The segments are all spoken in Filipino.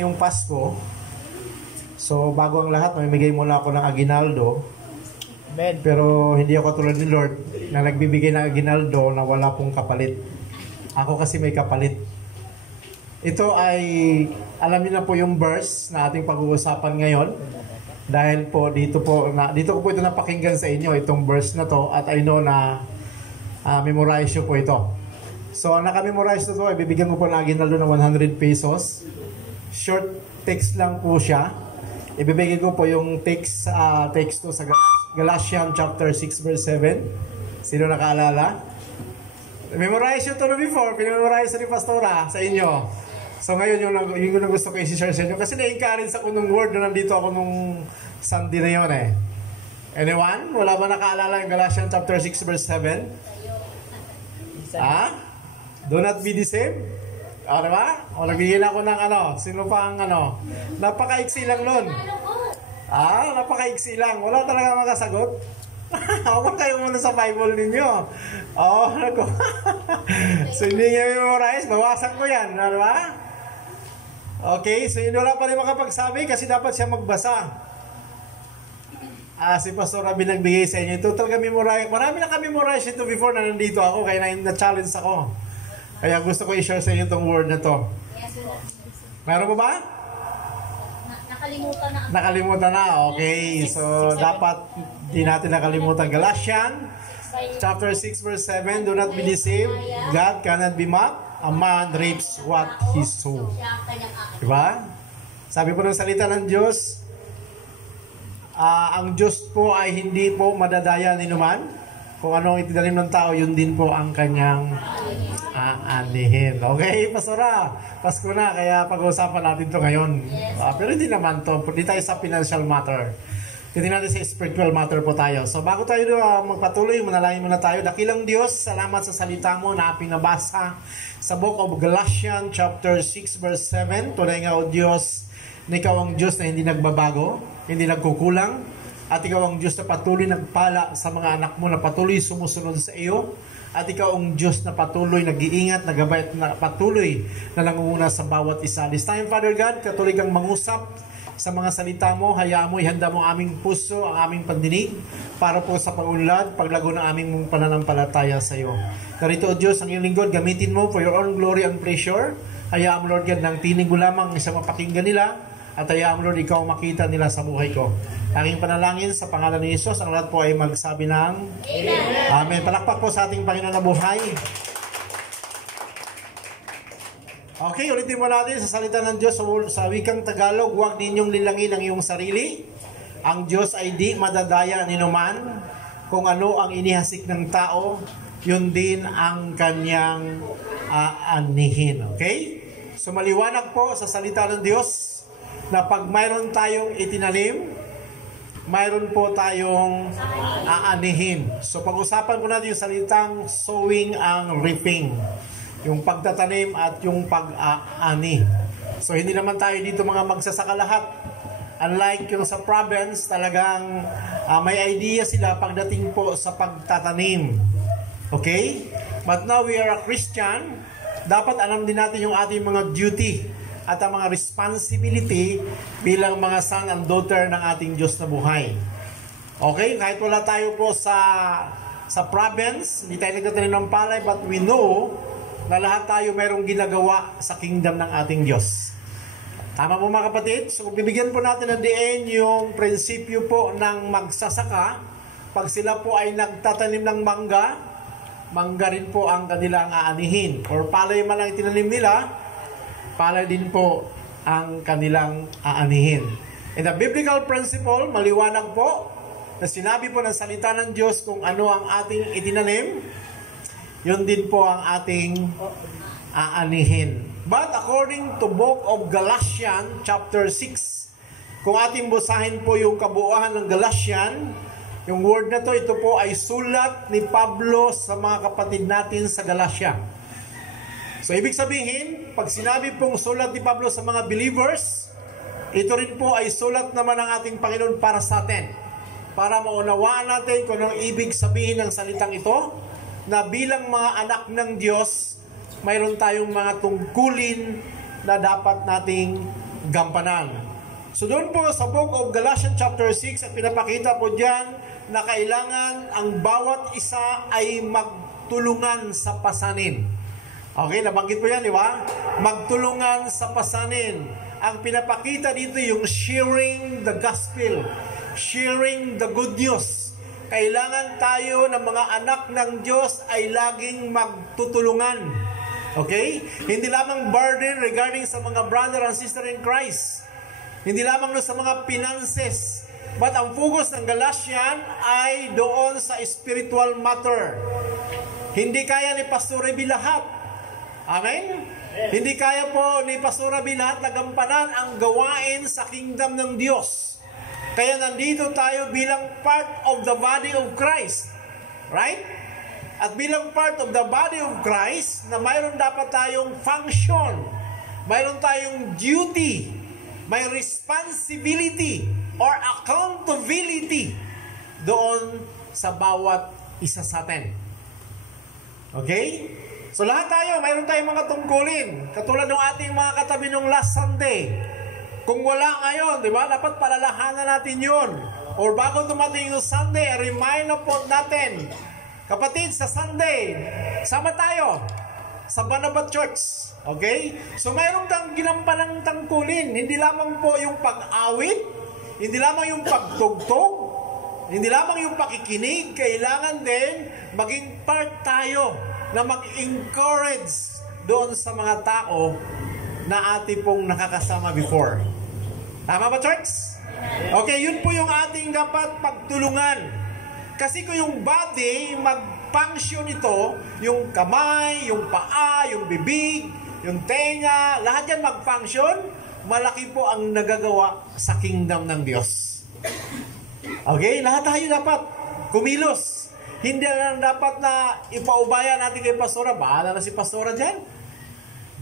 Yung Pasko, so bago ang lahat, mamimigay muna ako ng aguinaldo. Amen. Pero hindi ako tulad ni Lord na nagbibigay ng aguinaldo na wala pong kapalit. Ako kasi may kapalit. Ito ay, alam niyo na po yung verse na ating pag-uusapan ngayon. Dahil po dito ko po ito napakinggan sa inyo, itong verse na to. At I know na memorize nyo po ito. So, ang naka-memorize na to, ay bibigyan ko po ng aguinaldo ng 100 pesos. Short text lang po siya. Ibibigay ko po yung text to sa Galatians chapter 6 verse 7. Sino nakaalala? Memorize yun to no before. Pinamemorize ni Pastora sa inyo. So ngayon yung gusto ko i-share sa inyo. Kasi na-encourage ako nung word na nandito ako nung Sunday na yun eh. Anyone? Wala ba nakaalala yung Galatians chapter 6 verse 7? Do not be deceived. O, diba? O, nagbigay ako ng sino pa ang napaka-iksi lang nun. Napaka-iksi lang. Wala talaga makasagot. Huwag kayo muna sa Bible ninyo. Naku. So, hindi nyo memorize. Bawasan ko yan. Diba? Okay, so yun wala pa rin makapagsabi kasi dapat siya magbasa. Si Pastor Rabi nagbigay sa inyo. Ito talaga memorize. Marami na ka-memorize ito before na nandito ako. Kaya na-challenge ako. Kaya gusto ko i-share sa inyo itong word na to. Meron ba? Nakalimutan na. Nakalimutan na, okay. So, dapat di natin nakalimutan. Galatians, chapter 6, verse 7, do not be deceived. God cannot be mocked. A man reaps what he sows. Diba? Sabi po ng salita ng Diyos, ang Diyos po ay hindi po madadaya ni numan. Kung anong itinanim ng tao, yun din po ang kanyang aanihin. Okay, Pastora, Pasko na, kaya pag-uusapan natin to ngayon. Pero hindi naman to, hindi tayo sa financial matter. Hindi natin sa spiritual matter po tayo. So bago tayo magpatuloy, manalangin muna tayo. Dakilang Diyos, salamat sa salita mo na pinabasa sa book of Galatians chapter 6 verse 7. Tunay nga o Diyos, na ikaw ang Diyos na hindi nagbabago, hindi nagkukulang. At ikaw ang Diyos na patuloy nagpala sa mga anak mo na patuloy sumusunod sa iyo. At ikaw ang Diyos na patuloy nag-iingat, nagabay at na patuloy na nangunguna sa bawat isa. This time, Father God, katuloy kang mangusap sa mga salita mo. Hayaan mo, ihanda mo aming puso, ang aming pandinig para po sa pag-unlad, paglago ng aming pananampalataya sa iyo. Narito, O Diyos, ang iyong lingkod, gamitin mo for your own glory and pleasure. Hayaan mo, Lord God, ng tinig mo lamang sa mapakinggan nila. At hayaan mo, Lord, ikaw makita nila sa buhay ko. Aking panalangin sa pangalan ni Jesus, ang lahat po ay magsabi ng Amen. Amen. Palakpak po sa ating Panginoon na buhay. Okay, ulitin mo natin sa salita ng Diyos sa wikang Tagalog, huwag ninyong lilangin ang iyong sarili. Ang Diyos ay di madadaya ni numan. Kung ano ang inihasik ng tao, yun din ang kanyang aanihin. Okay? So maliwanag po sa salita ng Diyos na pag mayroon tayong itinanim, mayroon po tayong aanihin. So pag-usapan ko natin yung salitang sowing ang reaping. Yung pagtatanim at yung pag-aani. So hindi naman tayo dito mga magsasaka lahat. Unlike yung sa province, talagang may idea sila pagdating po sa pagtatanim. Okay? But now we are a Christian. Dapat alam din natin yung ating mga duty at ang mga responsibility bilang mga son and daughter ng ating Diyos na buhay. Okay? Kahit wala tayo po sa province, hindi tayo nagtatanim ng palay, but we know na lahat tayo mayroong ginagawa sa kingdom ng ating Diyos. Tama po mga kapatid? So bibigyan po natin ng diin yung prinsipyo po ng magsasaka. Pag sila po ay nagtatanim ng mangga rin po ang kanilang aanihin. Or palay man lang itinanim nila, palay din po ang kanilang aanihin. And the biblical principle, maliwanag po, na sinabi po ng salita ng Diyos kung ano ang ating itinanim, yun din po ang ating aanihin. But according to book of Galatians chapter 6, kung ating basahin po yung kabuuan ng Galatian, yung word na to, ito po ay sulat ni Pablo sa mga kapatid natin sa Galatia. So, ibig sabihin, pag sinabi pong sulat ni Pablo sa mga believers, ito rin po ay sulat naman ng ating Panginoon para sa atin. Para maunawaan natin kung anong ibig sabihin ng salitang ito, na bilang mga anak ng Diyos, mayroon tayong mga tungkulin na dapat nating gampanan. So doon po sa book of Galatians chapter 6, at pinapakita po dyan na kailangan ang bawat isa ay magtulungan sa pasanin. Okay, nabanggit po yan, di ba? Magtulungan sa pasanin. Ang pinapakita dito yung sharing the gospel, sharing the good news. Kailangan tayo ng mga anak ng Diyos ay laging magtutulungan. Okay? Hindi lamang burden regarding sa mga brother and sister in Christ. Hindi lamang sa mga finances. But ang focus ng Galatian ay doon sa spiritual matter. Hindi kaya ni Pastor Reby lahat. Amen? Hindi kaya po ni Pastor Reby lahat na gampanan ang gawain sa kingdom ng Diyos. Kaya nandito tayo bilang part of the body of Christ. Right? At bilang part of the body of Christ, na mayroon dapat tayong function, mayroon tayong duty, may responsibility or accountability doon sa bawat isa sa atin. Okay? So lahat tayo, mayroon tayong mga tungkulin. Katulad ng ating mga katabi nung last Sunday. Kung wala ngayon, di ba? Dapat palalahanan natin yun. Or bago dumating yung Sunday, remind po natin. Kapatid, sa Sunday, sama tayo sa Banabat Church. Okay? So mayroon kang ginampanang tangkulin. Hindi lamang po yung pag-awit, hindi lamang yung pagtugtog, hindi lamang yung pakikinig. Kailangan din maging part tayo na mag-encourage doon sa mga tao na ating pong nakakasama before. Tama ba, church? Okay, yun po yung ating dapat pagtulungan. Kasi kung yung body, mag-function ito, yung kamay, yung paa, yung bibig, yung tenga, lahat yan mag-function, malaki po ang nagagawa sa kingdom ng Diyos. Okay, lahat tayo dapat kumilos. Hindi na dapat na ipaubaya natin kay Pastora. Bahala na si Pastora dyan.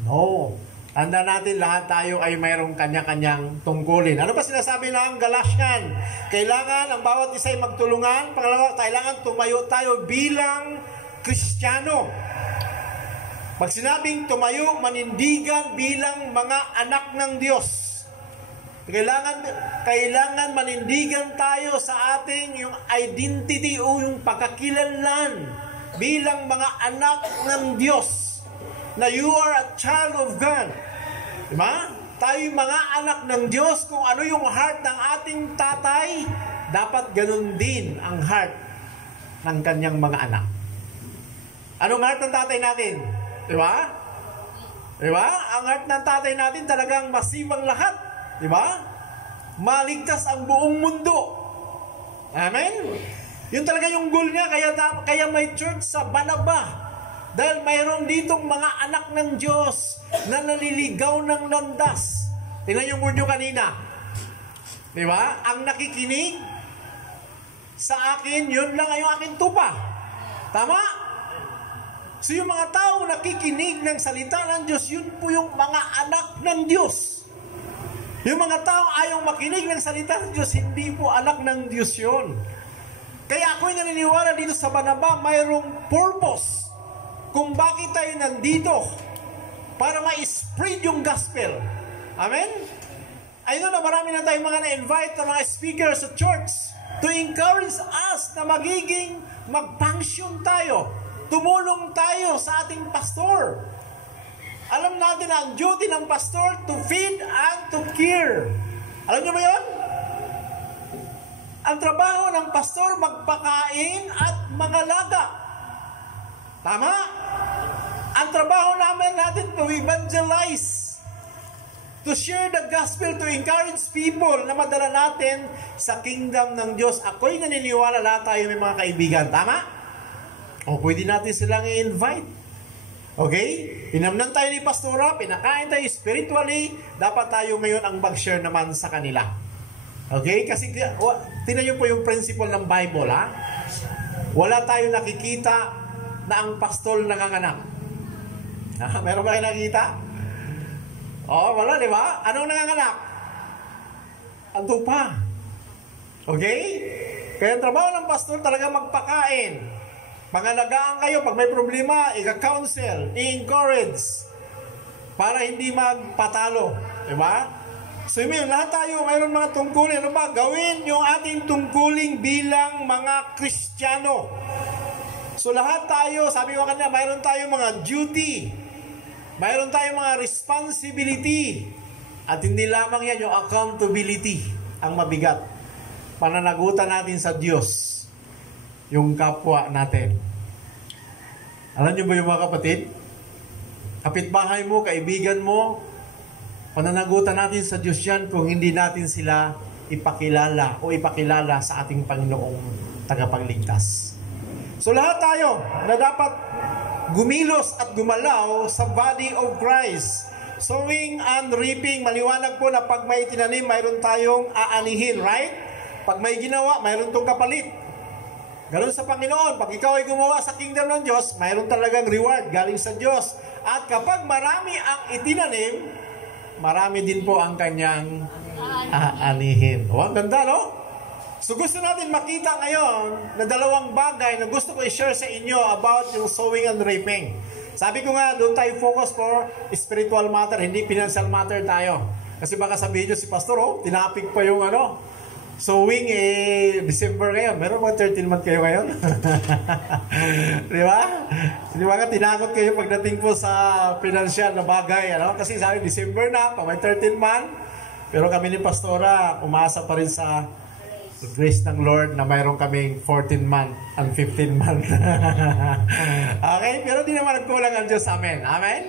No. Tanda natin lahat tayo ay mayroong kanya-kanyang tungkulin. Ano pa sinasabi ng Galatian? Kailangan ang bawat isa ay magtulungan. Pangalawa, kailangan tumayo tayo bilang Kristiyano. Pag sinabing tumayo, manindigan bilang mga anak ng Diyos. Kailangan manindigan tayo sa ating yung identity o yung pagkakilanlan bilang mga anak ng Diyos, na you are a child of God. Diba? Tayo yung mga anak ng Diyos. Kung ano yung heart ng ating tatay, dapat ganun din ang heart ng kanyang mga anak. Anong heart ng tatay natin? Diba? Diba? Ang heart ng tatay natin talagang masibang lahat. Diba? Maligtas ang buong mundo. Amen? Yun talaga yung goal niya. Kaya may church sa Banaba. Dahil mayroon ditong mga anak ng Diyos na naliligaw ng landas. Tingnan yung word nyo kanina. Diba? Ang nakikinig sa akin, yun lang ay yung aking tupa. Tama? So yung mga tao nakikinig ng salita ng Diyos, yun po yung mga anak ng Diyos. Yung mga tao ayaw makinig ng salita ng Diyos, hindi po anak ng Diyos yun. Kaya ako'y naniniwala dito sa Banaba, mayroong purpose kung bakit tayo nandito para ma-spread yung gospel. Amen? I know na marami na tayong mga na-invite na mga speakers sa church to encourage us na mag-function tayo. Tumulong tayo sa ating pastor. Alam natin na ang duty ng pastor to feed and to care. Alam niyo ba yun? Ang trabaho ng pastor magpakain at mangalaga. Tama? Ang trabaho natin to evangelize, to share the gospel, to encourage people na madala natin sa kingdom ng Diyos. Ako'y naniniwala lahat tayo may mga kaibigan. Tama? O pwede natin silang i-invite. Okay? Pinamnan tayo ni Pastora, pinakain tayo spiritually, dapat tayo ngayon ang mag-share naman sa kanila. Okay? Kasi tingnan niyo po yung principle ng Bible, ha? Wala tayo nakikita na ang pastol nanganganak. Meron ba kayo nakikita? Wala, di ba? Anong nanganganak? Ang tupa. Okay? Kaya ang trabaho ng pastor talaga magpakain. Pangalagaan kayo, pag may problema, i-counsel, i-encourage, para hindi magpatalo. Diba? So lahat tayo, mayroon mga tungkulin. Ano ba? Gawin yung ating tungkulin bilang mga Kristiyano. So lahat tayo, sabi ko kanina, mayroon tayong mga duty. Mayroon tayong mga responsibility. At hindi lamang yan, yung accountability ang mabigat. Pananagutan natin sa Diyos yung kapwa natin. Alam niyo ba yung mga kapatid? Kapitbahay mo, kaibigan mo, pananagutan natin sa Diyos yan kung hindi natin sila ipakilala sa ating Panginoong tagapagligtas. So lahat tayo na dapat gumilos at gumalaw sa body of Christ. Sowing and reaping, maliwanag po na pag may tinanim, mayroon tayong aanihin, right? Pag may ginawa, mayroon tong kapalit. Ganon sa Panginoon, pag ikaw ay gumawa sa kingdom ng Diyos, mayroon talagang reward galing sa Diyos. At kapag marami ang itinanim, marami din po ang kanyang aanihin. O, ang ganda, no? So gusto natin makita ngayon na dalawang bagay na gusto ko i-share sa inyo about yung sowing and reaping. Sabi ko nga, doon tayo focus for spiritual matter, hindi financial matter tayo. Kasi baka sabihin nyo si Pastor, tinapik pa yung sowing, December ngayon. Meron mga 13 month kayo ngayon? Di ba? Di ba nga, tinakot kayo pagdating po sa financial na bagay. Kasi sabi, December na, pa may 13 month. Pero kami ni Pastora, umaasa pa rin sa grace ng Lord na mayroon kaming 14 month and 15 month. Okay? Pero di naman nagkulang ang Diyos sa amin. Amen?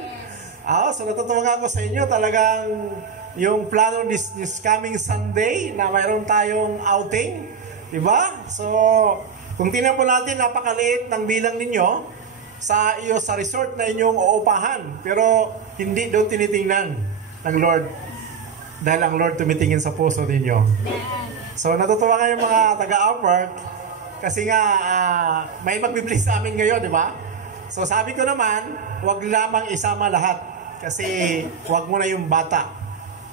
So natutuwa ako sa inyo. Talagang yung plano this coming Sunday na mayroon tayong outing. Diba? So, kung tingnan po natin, napakaliit ng bilang ninyo sa resort na inyong uupahan. Pero hindi doon tinitingnan ng Lord. Dahil ang Lord tumitingin sa puso ninyo. So, natutuwa nga yung mga taga-Upwork kasi nga may magbi-bless sa amin ngayon, di ba? So, sabi ko naman, wag lamang isama lahat kasi wag mo na yung bata.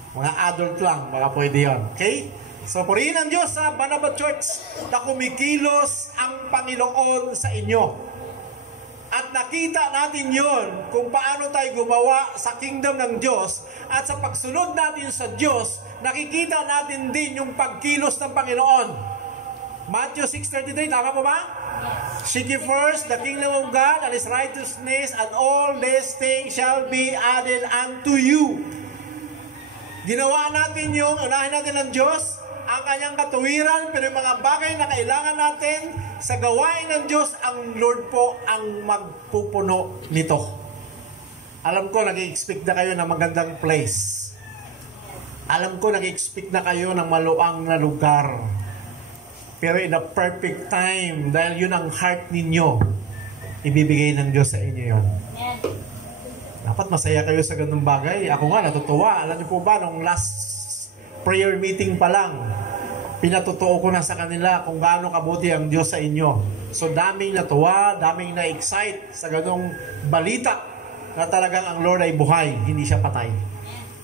Mga adult lang, baka pwede yun. Okay? So, purihin ang Diyos sa Barnabas Church na kumikilos ang Panginoon sa inyo. At nakita natin yon kung paano tayo gumawa sa kingdom ng Diyos at sa pagsunod natin sa Diyos, nakikita natin din yung pagkilos ng Panginoon. Matthew 6:33, tama po ba? Seek ye first the kingdom of God and His righteousness, and all these things shall be added unto you. Ginawa natin yung, unahin natin ng Diyos, ang kanyang katuwiran, pero yung mga bagay na kailangan natin sa gawain ng Diyos, ang Lord po ang magpupuno nito. Alam ko, nag-i-expect na kayo ng magandang place. Alam ko, nag-i-expect na kayo ng maluang na lugar. Pero in a perfect time, dahil yun ang heart ninyo, ibibigay ng Diyos sa inyo yun. Dapat masaya kayo sa ganung bagay. Ako nga, natutuwa. Alam niyo po ba, nung last prayer meeting pa lang, pinatutuo ko na sa kanila kung gaano kabuti ang Diyos sa inyo. So daming natuwa, daming na-excite sa ganong balita na talagang ang Lord ay buhay, hindi siya patay.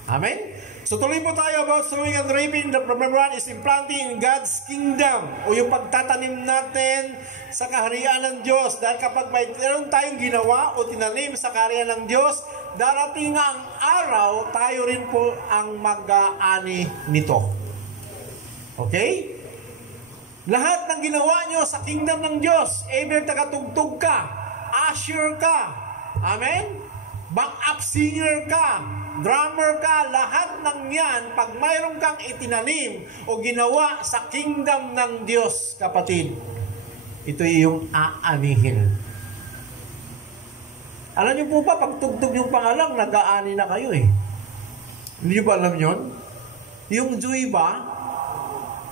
Amen? So tuloy po tayo about sowing and reaping. The number one is implanting in God's kingdom, o yung pagtatanim natin sa kaharian ng Diyos. Dahil kapag mayroon tayong ginawa o tinanim sa kaharian ng Diyos, darating ang araw, tayo rin po ang mag-aani nito. Okay? Lahat ng ginawa nyo sa kingdom ng Diyos, either tagatugtog ka, usher ka, amen? Back-up singer ka, drummer ka, lahat ng yan, pag mayroon kang itinanim o ginawa sa kingdom ng Diyos, kapatid, ito yung aanihin. Alam niyo po ba, pag tugtog yung pangalang, nag-aani na kayo eh. Hindi ba alam yun? Yung joy ba?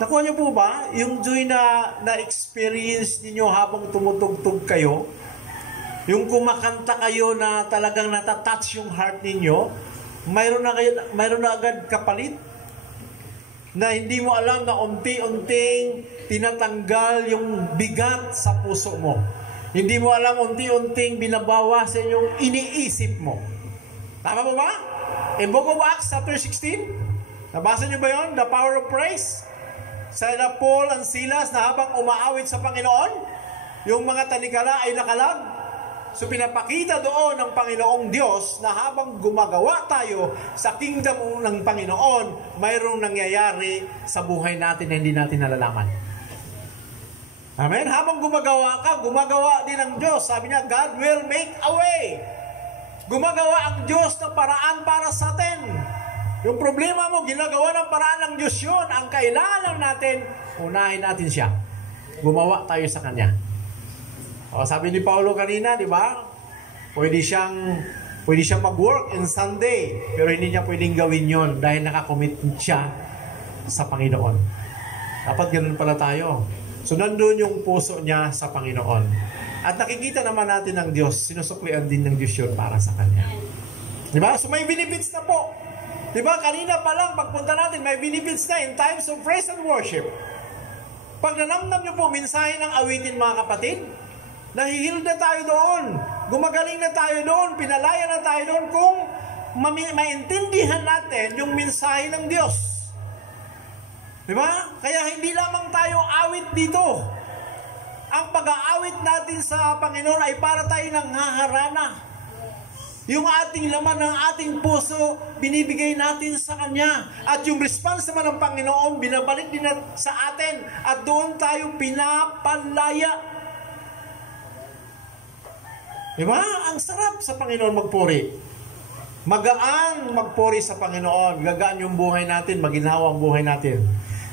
Nakuha niyo po ba? Yung joy na experience niyo habang tumutugtog kayo, yung kumakanta kayo na talagang natatouch yung heart ninyo, mayroon na agad kapalit na hindi mo alam na unti-unting tinatanggal yung bigat sa puso mo. Hindi mo alam, unti-unting binabawasan yung iniisip mo. Tama mo ba? In Book of Acts, chapter 16, nabasa niyo ba yun? The power of praise. Sa Paul and Silas na habang umaawit sa Panginoon, yung mga tanikala ay nakalag. So pinapakita doon ng Panginoong Diyos na habang gumagawa tayo sa kingdom ng Panginoon, mayroong nangyayari sa buhay natin na hindi natin nalalaman. Amen? Habang gumagawa ka, gumagawa din ang Diyos. Sabi niya, God will make a way. Gumagawa ang Diyos ng paraan para sa atin. Yung problema mo, ginagawa ng paraan ng Diyos yun. Ang kailangan lang natin, unahin natin siya. Gumawa tayo sa Kanya. O, sabi ni Paulo kanina, di ba? Pwede siyang mag-work in Sunday, pero hindi niya pwedeng gawin yon dahil nakakommit siya sa Panginoon. Dapat ganun pala tayo. So, nandun yung puso niya sa Panginoon. At nakikita naman natin ng Diyos, sinusuklian din ng Diyos yun para sa Kanya. Di ba? So, may benefits na po. Di ba? Kanina pa lang, pagpunta natin, may benefits na in times of praise and worship. Pag nanamnam niyo po, mensahe ng awitin, mga kapatid, nahihil na tayo doon. Gumagaling na tayo doon. Pinalaya na tayo doon kung maintindihan natin yung mensahe ng Diyos. Diba? Kaya hindi lamang tayo awit dito. Ang pag-aawit natin sa Panginoon ay para tayo nanghaharana. Yung ating laman ng ating puso, binibigay natin sa Kanya. At yung response naman ng Panginoon, binabalik din sa atin. At doon tayo pinapalaya. Diba? Ang sarap sa Panginoon magpuri. Magaan magpuri sa Panginoon. Gagaan yung buhay natin, maginhawa ang buhay natin.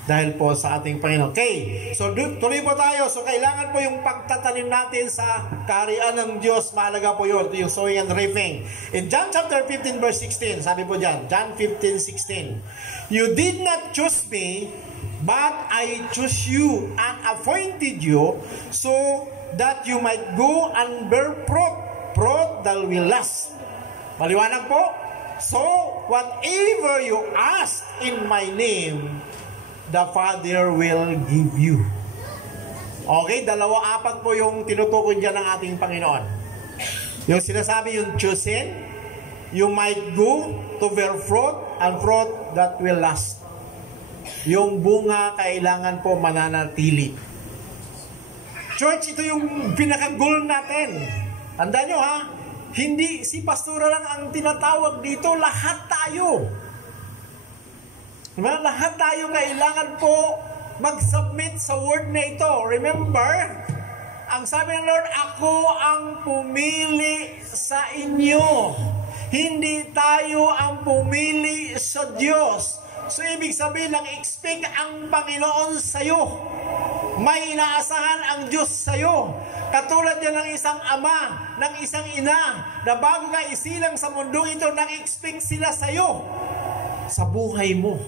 Dahil po sa ating Panginoon. Okay, so tuloy po tayo. So kailangan po yung pagtatanim natin sa kaharian ng Diyos. Mahalaga po yun. Yung sowing and reaping. In John chapter 15 verse 16, sabi po dyan, John 15:16, You did not choose me, but I chose you and appointed you so that you might go and bear fruit that will last. Maliwanag po? So, whatever you ask in my name, the Father will give you. Okay, 2-4 po yung tinutukoy dyan ng ating Panginoon. Yung sinasabi, yung chosen, you might go to bear fruit and fruit that will last. Yung bunga kailangan po mananatili. Church, ito yung pinaka-goal natin. Tandaan nyo ha, hindi si pastora lang ang tinatawag dito, lahat tayo. Diba? Lahat tayo kailangan po mag-submit sa word na ito. Remember, ang sabi ng Lord, ako ang pumili sa inyo. Hindi tayo ang pumili sa Diyos. So, ibig sabihin, nag-expect ang Panginoon sa'yo. May inaasahan ang Diyos sa'yo. Katulad yan ng isang ama, ng isang ina, na bago ka isilang sa mundong ito, nag-expect sila sa'yo. Sa buhay mo.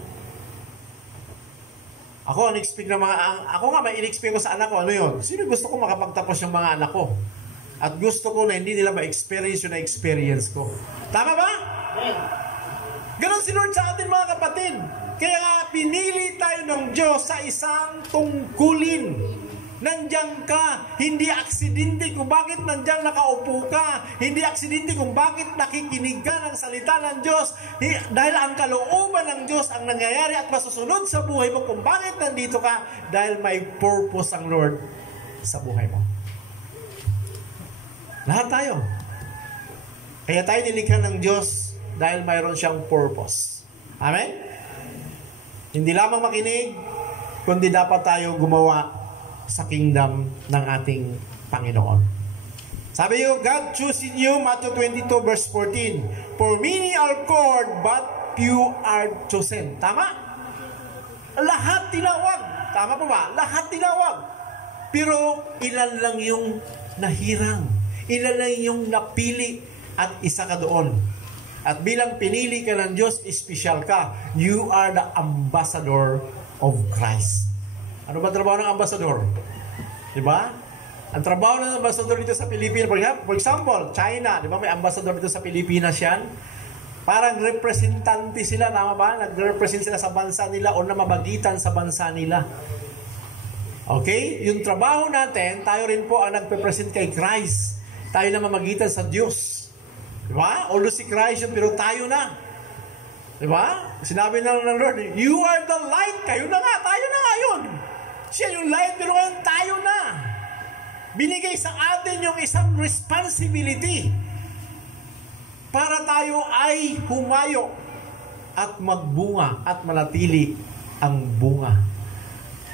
Ako, ako nga, may in-expect ko sa anak ko, ano yun? Sino gusto ko makapagtapos yung mga anak ko? At gusto ko na hindi nila ma-experience yung na-experience ko. Tama ba? Ganon si Lord sa atin, mga kapatid. Kaya nga, pinili tayo ng Diyos sa isang tungkulin. Nandiyan ka, hindi aksidente kung bakit nandiyan nakaupo ka, hindi aksidente kung bakit nakikinig ka ng salita ng Diyos, dahil ang kalooban ng Diyos ang nangyayari at masusunod sa buhay mo kung bakit nandito ka, dahil may purpose ang Lord sa buhay mo. Lahat tayo. Kaya tayo nilikha ng Diyos dahil mayroon siyang purpose. Amen? Hindi lamang makinig, kundi dapat tayo gumawa sa kingdom ng ating Panginoon. Sabi niyo, God choosing you, Matthew 22 verse 14. For many are called, but few are chosen. Tama? Lahat tinawag. Tama po ba? Lahat tinawag. Pero ilan lang yung nahirang. Ilan lang yung napili at isa ka doon. At bilang pinili ka ng Diyos, espesyal ka. You are the ambassador of Christ. Ano ba trabaho ng ambassador? Diba? Ang trabaho ng ambassador dito sa Pilipinas, for example, China, diba may ambassador dito sa Pilipinas yan? Parang representante sila, tama ba? Nag-represent sila sa bansa nila o namamagitan sa bansa nila. Okay? Yung trabaho natin, tayo rin po ang nagpe-present kay Christ. Tayo namamagitan sa Diyos. Diba? Although si Christ yun, pero tayo na. Diba? Sinabi ng Lord, you are the light. Kayo na nga, tayo na nga yun. Siya yung light, pero ngayon tayo na. Binigay sa atin yung isang responsibility para tayo ay humayo at magbunga at manatili ang bunga.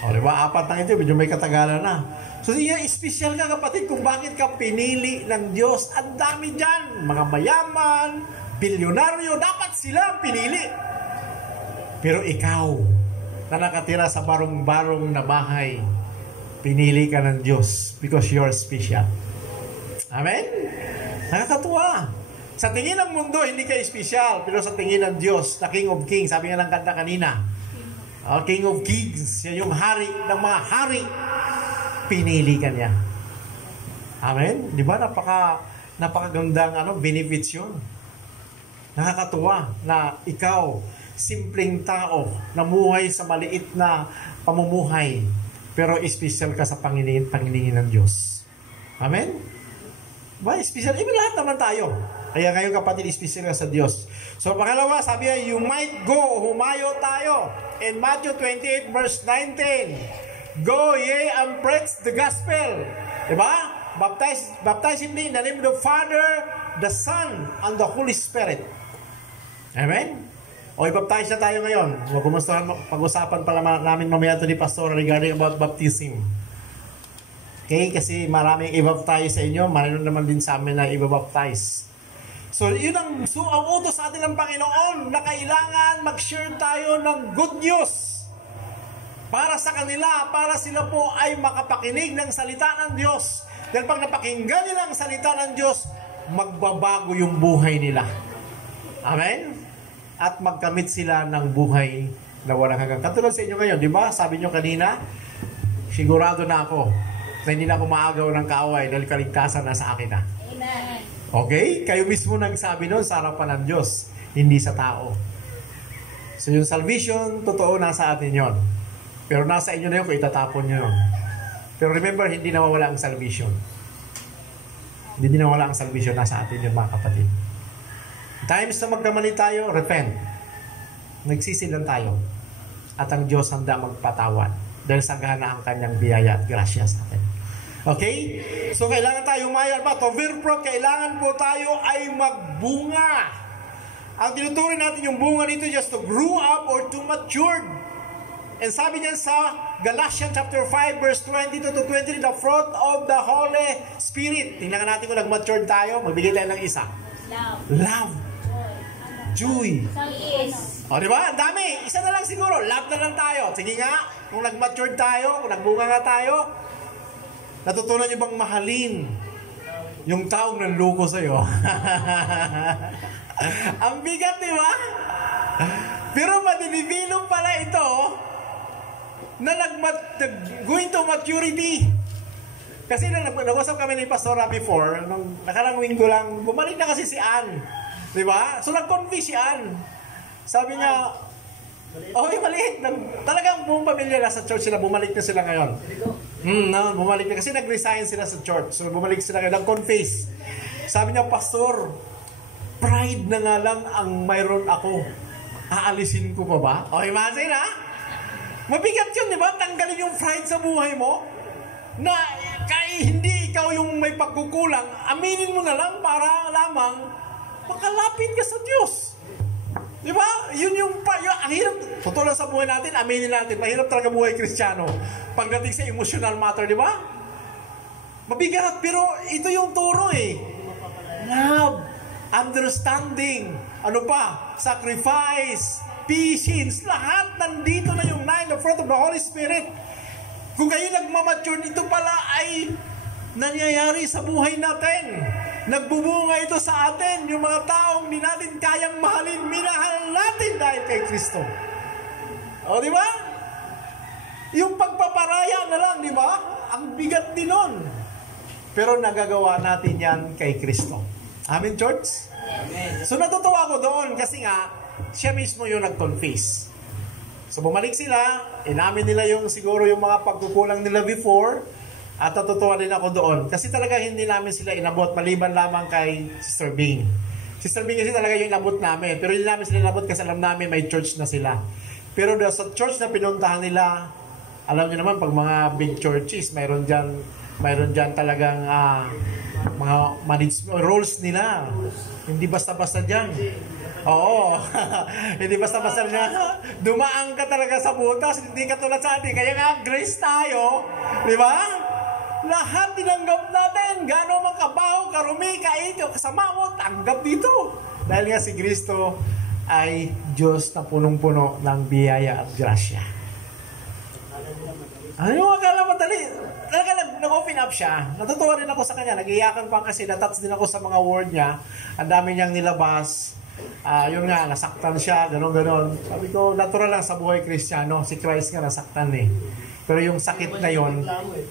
O, diba? 4 na ito, medyo may katagalan na. So, yan, espesyal ka kapatid kung bakit ka pinili ng Diyos. Ang dami dyan, mga mayaman, bilyonaryo, dapat sila pinili. Pero ikaw, na nakatira sa barong-barong na bahay, pinili ka ng Diyos because you're special. Amen? Nakakatuwa. Sa tingin ng mundo, hindi ka special, pero sa tingin ng Diyos, na King of Kings, sabi nga ng kanta kanina, King of Kings, yan yung hari ng mga hari, pinili ka niya. Amen? Di ba? Napakagandang benefits yun. Nakakatuwa na ikaw, simpleng tao, namuhay sa maliit na pamumuhay, pero special ka sa Pangilingin ng Diyos. Amen? Ba, special. Even lahat naman tayo. Kaya ngayon kapatid, special ka sa Diyos. So pangalawa, sabi niya, you might go, humayo tayo. In Matthew 28 verse 19, go ye and preach the gospel. Diba? Baptize in the name of the Father, the Son, and the Holy Spirit. Amen? O, i-baptize na tayo ngayon. Pag-usapan pala namin mamaya ito ni Pastor regarding about baptism. Okay? Kasi maraming i-baptize sa inyo, mayroon naman din sa amin na i-baptize. So, yun ang utos sa atin ng Panginoon na kailangan mag-share tayo ng good news para sa kanila, para sila po ay makapakinig ng salita ng Diyos. Dahil pag napakinggan nila ang salita ng Diyos, magbabago yung buhay nila. Amen? At magkamit sila ng buhay na walang hanggang. Katulad sa inyo ngayon, di ba? Sabi nyo kanina, sigurado na ako na hindi na ako maagaw ng kaaway dahil kaligtasan na sa akin na. Amen. Okay? Kayo mismo nagsabi nun sa harapan ng Diyos, hindi sa tao. So yung salvation, totoo nasa atin yon. Pero nasa inyo na yun kung itatapon nyo yun. Pero remember, hindi nawawala ang salvation. Hindi nawawala ang salvation, nasa atin yun mga kapatid. Times na magkamali tayo, repent. Nagsisilan tayo. At ang Diyos handa magpatawad. Dahil sagana ang kanyang biyaya at grasya sa atin. Okay? So, kailangan tayo humayal pa. To bear fruit, kailangan po tayo ay magbunga. Ang tinuturing natin yung bunga nito just to grow up or to mature. And sabi niya sa Galatians chapter 5 verse 22 to 23, the fruit of the Holy Spirit. Tingnan natin kung nag-mature tayo, magbigay tayo ng isa. Love. Joy. O, diba? Ang dami. Isa na lang siguro. Love na lang tayo. Sige nga, kung nag-mature tayo, kung nagbunga nga tayo, natutunan nyo bang mahalin yung taong nanloko sa'yo? Ang bigat, diba? Pero madinibilong pala ito na going to maturity. Kasi nag-usap kami ni Pastora before, nung nakarang linggo lang, bumalik na kasi si Ann. Diba? So nag-confess si Ann. Sabi niya, maliit. Talagang buong pamilya na sa church sila, bumalik na sila ngayon. Bumalik na. Kasi nag-resign sila sa church. So bumalik sila ngayon, nag-confess. Sabi niya, Pastor, pride na nga lang ang mayroon ako. Aalisin ko pa ba? Imagine ha? Mabigat yun, di ba? Tanggalin yung pride sa buhay mo. Na kahit hindi ikaw yung may pagkukulang, aminin mo na lang para lamang makalapit ka sa Diyos. Di ba? Yun yung ang hirap. Totoo lang sa buhay natin, aminin natin. Mahirap talaga buhay Kristiyano. Pagdating sa emotional matter, di ba? Mabigat, pero ito yung turo eh. Love, understanding, sacrifice, patience, lahat nandito na yung 9, the fruit of the Holy Spirit. Kung kayo nagmamature, ito pala ay nangyayari sa buhay natin. Nagbubunga ito sa atin, yung mga taong di natin kayang mahalin, minahal natin dahil kay Kristo. O, di ba? Yung pagpaparaya na lang, di ba? Ang bigat din nun. Pero nagagawa natin yan kay Kristo. Amen, church? Amen. So natutuwa ako doon kasi nga, siya mismo yung nag-confess. So bumalik sila, inamin nila yung siguro yung mga pagkukulang nila before, at natutuwa din ako doon. Kasi talaga hindi namin sila inabot, maliban lamang kay Sister Bing. Sister Bing kasi talaga yung inabot namin. Pero hindi namin sila inabot kasi alam namin may church na sila. Pero sa church na pinuntahan nila, alam niyo naman, pag mga big churches, mayroon dyan mayroon dyan talagang mga roles nila. Hindi basta-basta dyan. Oo. Hindi basta-basta niya. Dumaan ka talaga sa butas. Hindi ka tulad sa atin. Kaya nga, grace tayo. Di ba? Lahat tinanggap natin. Gano'n mang kabaho, karumi, kaito, kasama mo, tanggap dito. Dahil nga si Kristo ay Diyos na punong-puno ng biyaya at grasya. Ano yung akala madali? Talaga nag-open up siya. Natutuwa rin ako sa kanya. Nag-iyakan pa kasi natouch din ako sa mga word niya. Ang dami niyang nilabas. Yun nga, nasaktan siya, gano'n. Sabi ko, natural lang sa buhay Kristiyano. Si Christ nga nasaktan eh. Pero yung sakit na yun,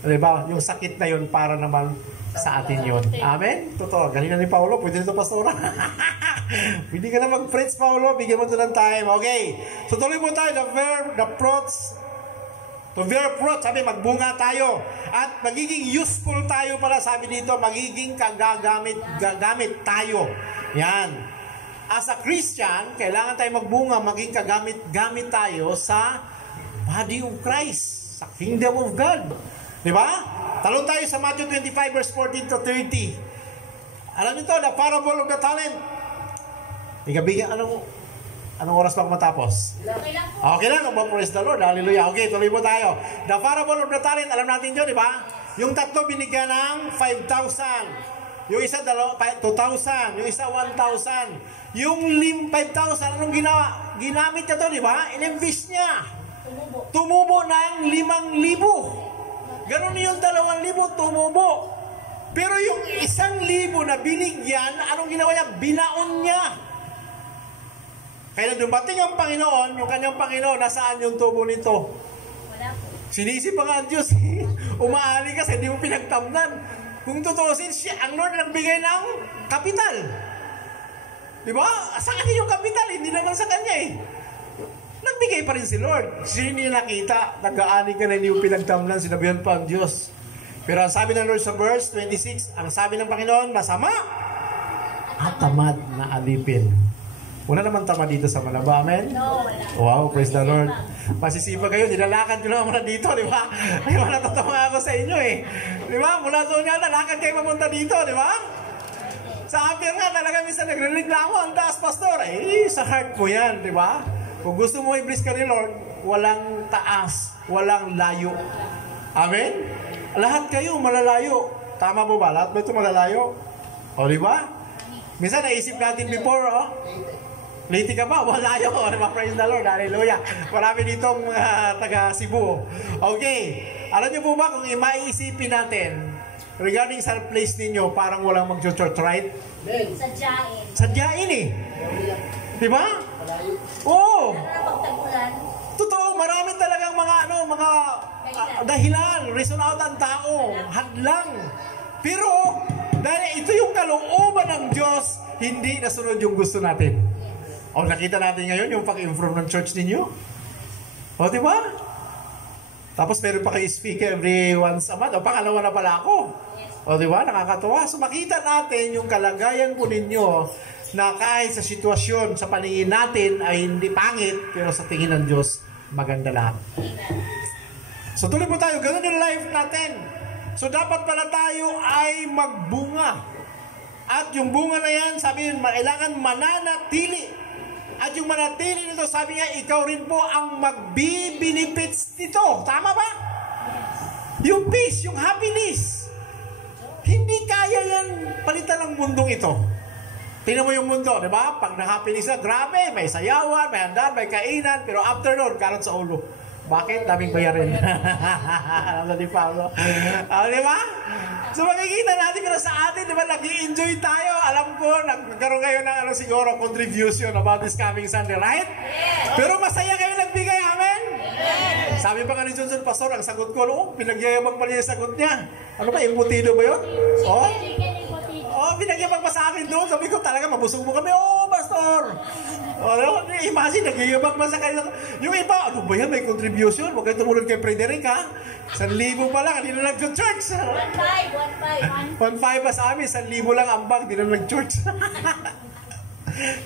diba? Yung sakit na yun para naman sa atin yun. Amen? Totoo. Galing na ni Paulo. Pwede nito, Pastora. Pwede ka na mag-preach, Paulo. Bigyan mo ito ng time. Okay. So tuloy mo tayo. The fruits. To bear fruit. Sabi, magbunga tayo. At magiging useful tayo pala. Sabi dito, magiging gagamit tayo. Yan. As a Christian, kailangan tayo magbunga, maging kagamit-gamit tayo sa body of Christ. Sa kingdom of God. Diba? Talon tayo sa Matthew 25 verse 14 to 30. Alam nito, the parable of the talent. Bigyan, anong oras pa matapos? Okay lang. Praise the Lord. Hallelujah. Okay, tuloy mo tayo. The parable of the talent, alam natin yun, di ba? Yung tatlo binigyan ng 5,000. Yung isa 2,000. Yung isa 1,000. Yung 5,000, anong ginamit niya to, di ba? In-invest niya. Tumubo ng 5,000. Ganon yung 2,000, tumubo. Pero yung 1,000 na binigyan, anong ginawa niya? Binaon niya. Kaya dumating ang Panginoon, yung kanyang Panginoon, nasaan yung tubo nito? Sinisi pa nga ang Diyos. Umaali ka sa hindi mo pinagtamnan. Kung tutusin, ang Lord nagbigay ng kapital. Diba? Sa kanya yung kapital, hindi naman sa kanya eh. Nagbigay pa rin si Lord. Sino nakita? Nag-aani ka na hindi mo pinagtamnan, sinabihan pa ang Diyos. Pero ang sabi ng Lord sa verse 26, ang sabi ng Panginoon, masama at tamad na alipin. Wala naman tamad dito sa Malaba, amen? No, wala. Wow, praise the Lord. Masisipag kayo, nilalakad ko naman muna dito, di ba? Ay, natatawa ako sa inyo eh. Di ba? Mula doon nga, nalakad kayo mamunta dito, di ba? Sa apir nga, talaga minsan nagre-reklamo ang taas, pastor. Eh, sa heart mo yan, di ba? Kung gusto mo i-bless ka ni Lord, walang taas, walang layo. Amen? Lahat kayo malalayo. Tama po ba? Lahat ba ito malalayo? O, di ba? Minsan naisip natin before, late ka ba? Malayo ko. Praise the Lord. Hallelujah. Marami ditong taga Cebu. Okay. Alam niyo po ba kung maiisipin natin regarding sa place ninyo, parang walang mag-church, right? Sadyain. Sadyain eh. Di ba? Oo. Pagtagulan. Totoo, marami talagang mga dahilan. Reason out ang tao. Hadlang. Pero, dahil ito yung kalooban ng Diyos, hindi nasunod yung gusto natin. O nakita natin ngayon yung pag-improve ng church ninyo. O diba? Tapos meron pa kayo speaker every once a month. O pangalawa na pala ako. O diba? Nakakatuwa. So makita natin yung kalagayan po ninyo na kahit sa sitwasyon, sa paningin natin ay hindi pangit, pero sa tingin ng Diyos, maganda lahat. So tuloy po tayo. Ganun yung life natin. So dapat pala tayo ay magbunga. At yung bunga na yan, sabi yun, kailangan mananatili. At yung manatili nito, sabi nga, ikaw rin po ang magbi-benefits nito. Tama ba? Yung peace, yung happiness. Hindi kaya yan palitan ng mundong ito. Tingnan mo yung mundo, di ba? Pag na-happiness na, grabe, may sayawan, may handaan, may kainan, pero after nun, karat sa ulo. Bakit? Daming bayarin. Ano di Pablo? Di ba? So makikita natin, pero sa atin, di ba, nag-i-enjoy tayo. Alam ko, nagkaroon kayo ng siguro, contribution about this coming Sunday, right? Yes. Pero masaya kayo nagbigay, amen? Yes. Sabi pa nga ni Johnson, Pastor, ang sagot ko, pinagyayabang pa niya yung sagot niya. Ano ba, embutido ba yun? Pinagyabang pa sa akin doon. Sabi ko, talaga, mabusog mo kami. Pastor! Imagine, nagyayabang pa sa kanila. Yung iba, ano ba yan, may contribution? Huwag kayo tumulad kay Frederick, ha? 1,000 pa lang, hindi na nag-church. 1,500 pa sa amin, 1,000 lang ang bag, hindi na nag-church.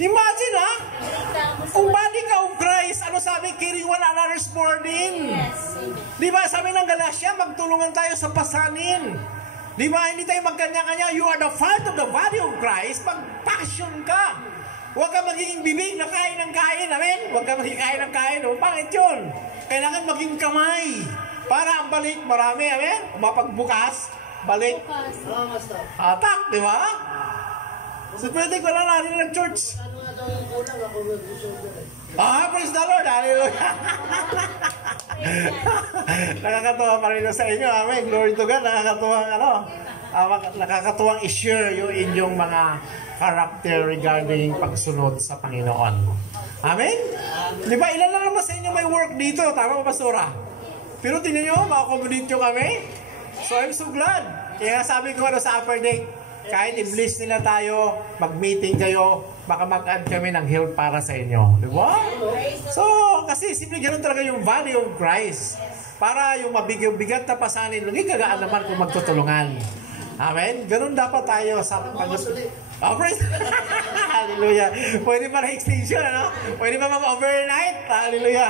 Imagine ha? Reklamo sa Kung body ka of Christ, ano sabi? Carry one another's burden. Yes. Di ba? Sabi ng Galatia, magtulungan tayo sa pasanin. Di ba? Hindi tayo magkanya-kanya. You are the part of the body of Christ. Mag-passion ka. Huwag ka magiging bibig na kain ng kain. Amen? Huwag ka magiging kain ng kain. O, bakit yun? Kailangan maging kamay. Para ang balik, marami. Amen? Mapagbukas, balik. Atak, di ba? So, pwede ko lang natin ng church. Praise the Lord. Hallelujah. Nakakatuwa pa rin sa inyo. Amen. Glory to God. Nakakatuwang i-share yung inyong mga character regarding pagsunod sa Panginoon. Amen? Di ba, ilan lang naman sa inyo may work dito? Tama ba, Pastora? Pero tingnan nyo, makakommunite nyo kami. So, I'm so glad. Kaya sabi ko sa upper deck, kahit i-bless nila tayo, mag-meeting kayo, baka mag-add kami ng help para sa inyo. Di ba? So, kasi simple ganun talaga yung value of Christ. Para yung mabigat na pasanin, hindi kagaan naman kung magtutulungan. Amen? Ganun dapat tayo sa praise. Hallelujah. Pwede pa na extension, ano? Pwede pa mag-overnight. Hallelujah.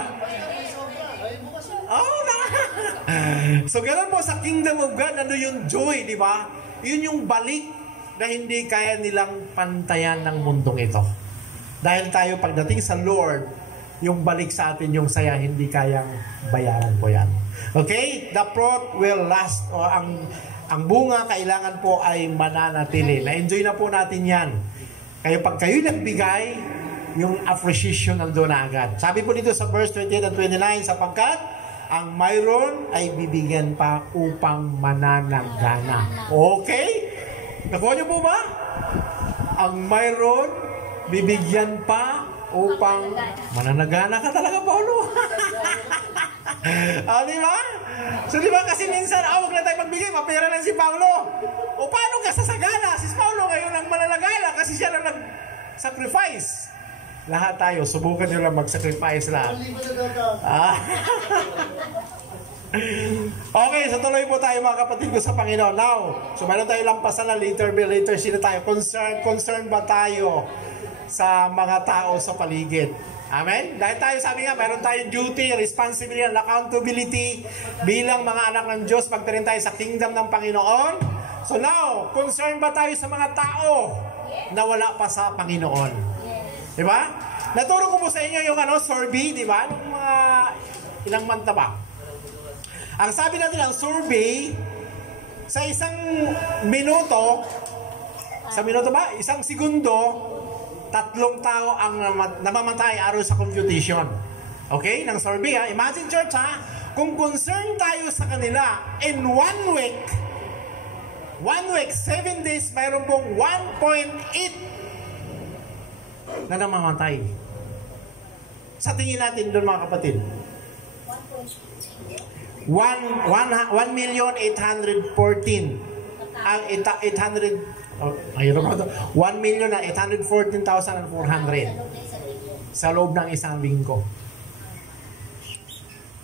So, ganun po sa kingdom of God, ano yung joy, di ba? Yun yung balik na hindi kaya nilang pantayan ng mundong ito. Dahil tayo pagdating sa Lord, yung balik sa atin, yung saya, hindi kayang bayaran po yan. Okay? The fruit will last, o ang bunga kailangan po ay mananatili. Na-enjoy na po natin yan. Kaya pag kayo nagbigay, yung appreciation nandun na agad. Sabi po dito sa verse 28 and 29, sapagkat ang mayroon ay bibigyan pa upang mananagana. Okay? Nakuha niyo po ba? Ang mayroon, bibigyan pa upang mananagana ka talaga, Paulo. Di ba? So, di ba kasi minsan, huwag na tayo magbigay, mapera lang si Paulo. O paano ka sasagana? Si Paulo ngayon ang mananagana kasi siya lang nag-sacrifice. Lahat tayo, subukan nyo lang mag-sacrifice lahat. Okay, so tuloy po tayo mga kapatid ko sa Panginoon. Now, so meron tayo lampasan na later, sino tayo? Concerned ba tayo sa mga tao sa paligid? Amen? Dahil tayo, sabi nga, meron tayong duty, responsibility, and accountability bilang mga anak ng Diyos, magtarin tayo sa kingdom ng Panginoon. So now, concerned ba tayo sa mga tao na wala pa sa Panginoon? Diba? Naturo ko po sa inyo yung survey, diba? Nung mga ilang month na ba? Ang sabi natin, ang survey, sa isang minuto, isang segundo, 3 tao ang namamatay araw sa computation. Okay? Ng survey, ha? Imagine, church, ha? Kung concerned tayo sa kanila, in 1 week, 7 days, mayroon pong 1.8 na namamatay. Sa tingin natin doon, mga kapatid. 1,814,400 sa loob ng isang linggo.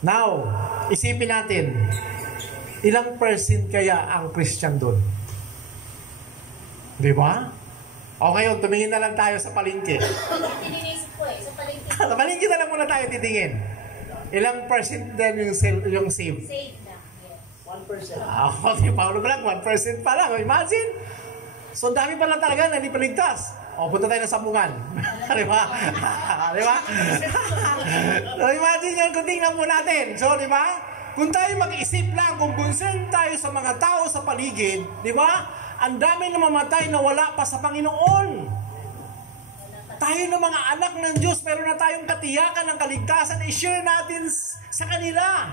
Now, isipin natin, ilang percent kaya ang Christian doon? Di ba? O ngayon, tumingin na lang tayo sa palengke. Tininisip ko sa palengke. Sa palengke na lang muna tayo titingin. Ilang percent din yung save? Safe na. Yes. 1%. Di Paulo pa lang, 1% pa lang. Imagine. So, dami pa lang talaga na hindi paligtas. Punta tayo ng sabungan. Di ba? Di ba? So, imagine yan kung tingnan po natin. So, di ba? Kung tayo mag-isip lang, kung concerned tayo sa mga tao sa paligid, di ba? Ang dami na mamatay na wala pa sa Panginoon. Tayo na mga anak ng Diyos, meron na tayong katiyakan ng kaligtasan, i-share natin sa kanila.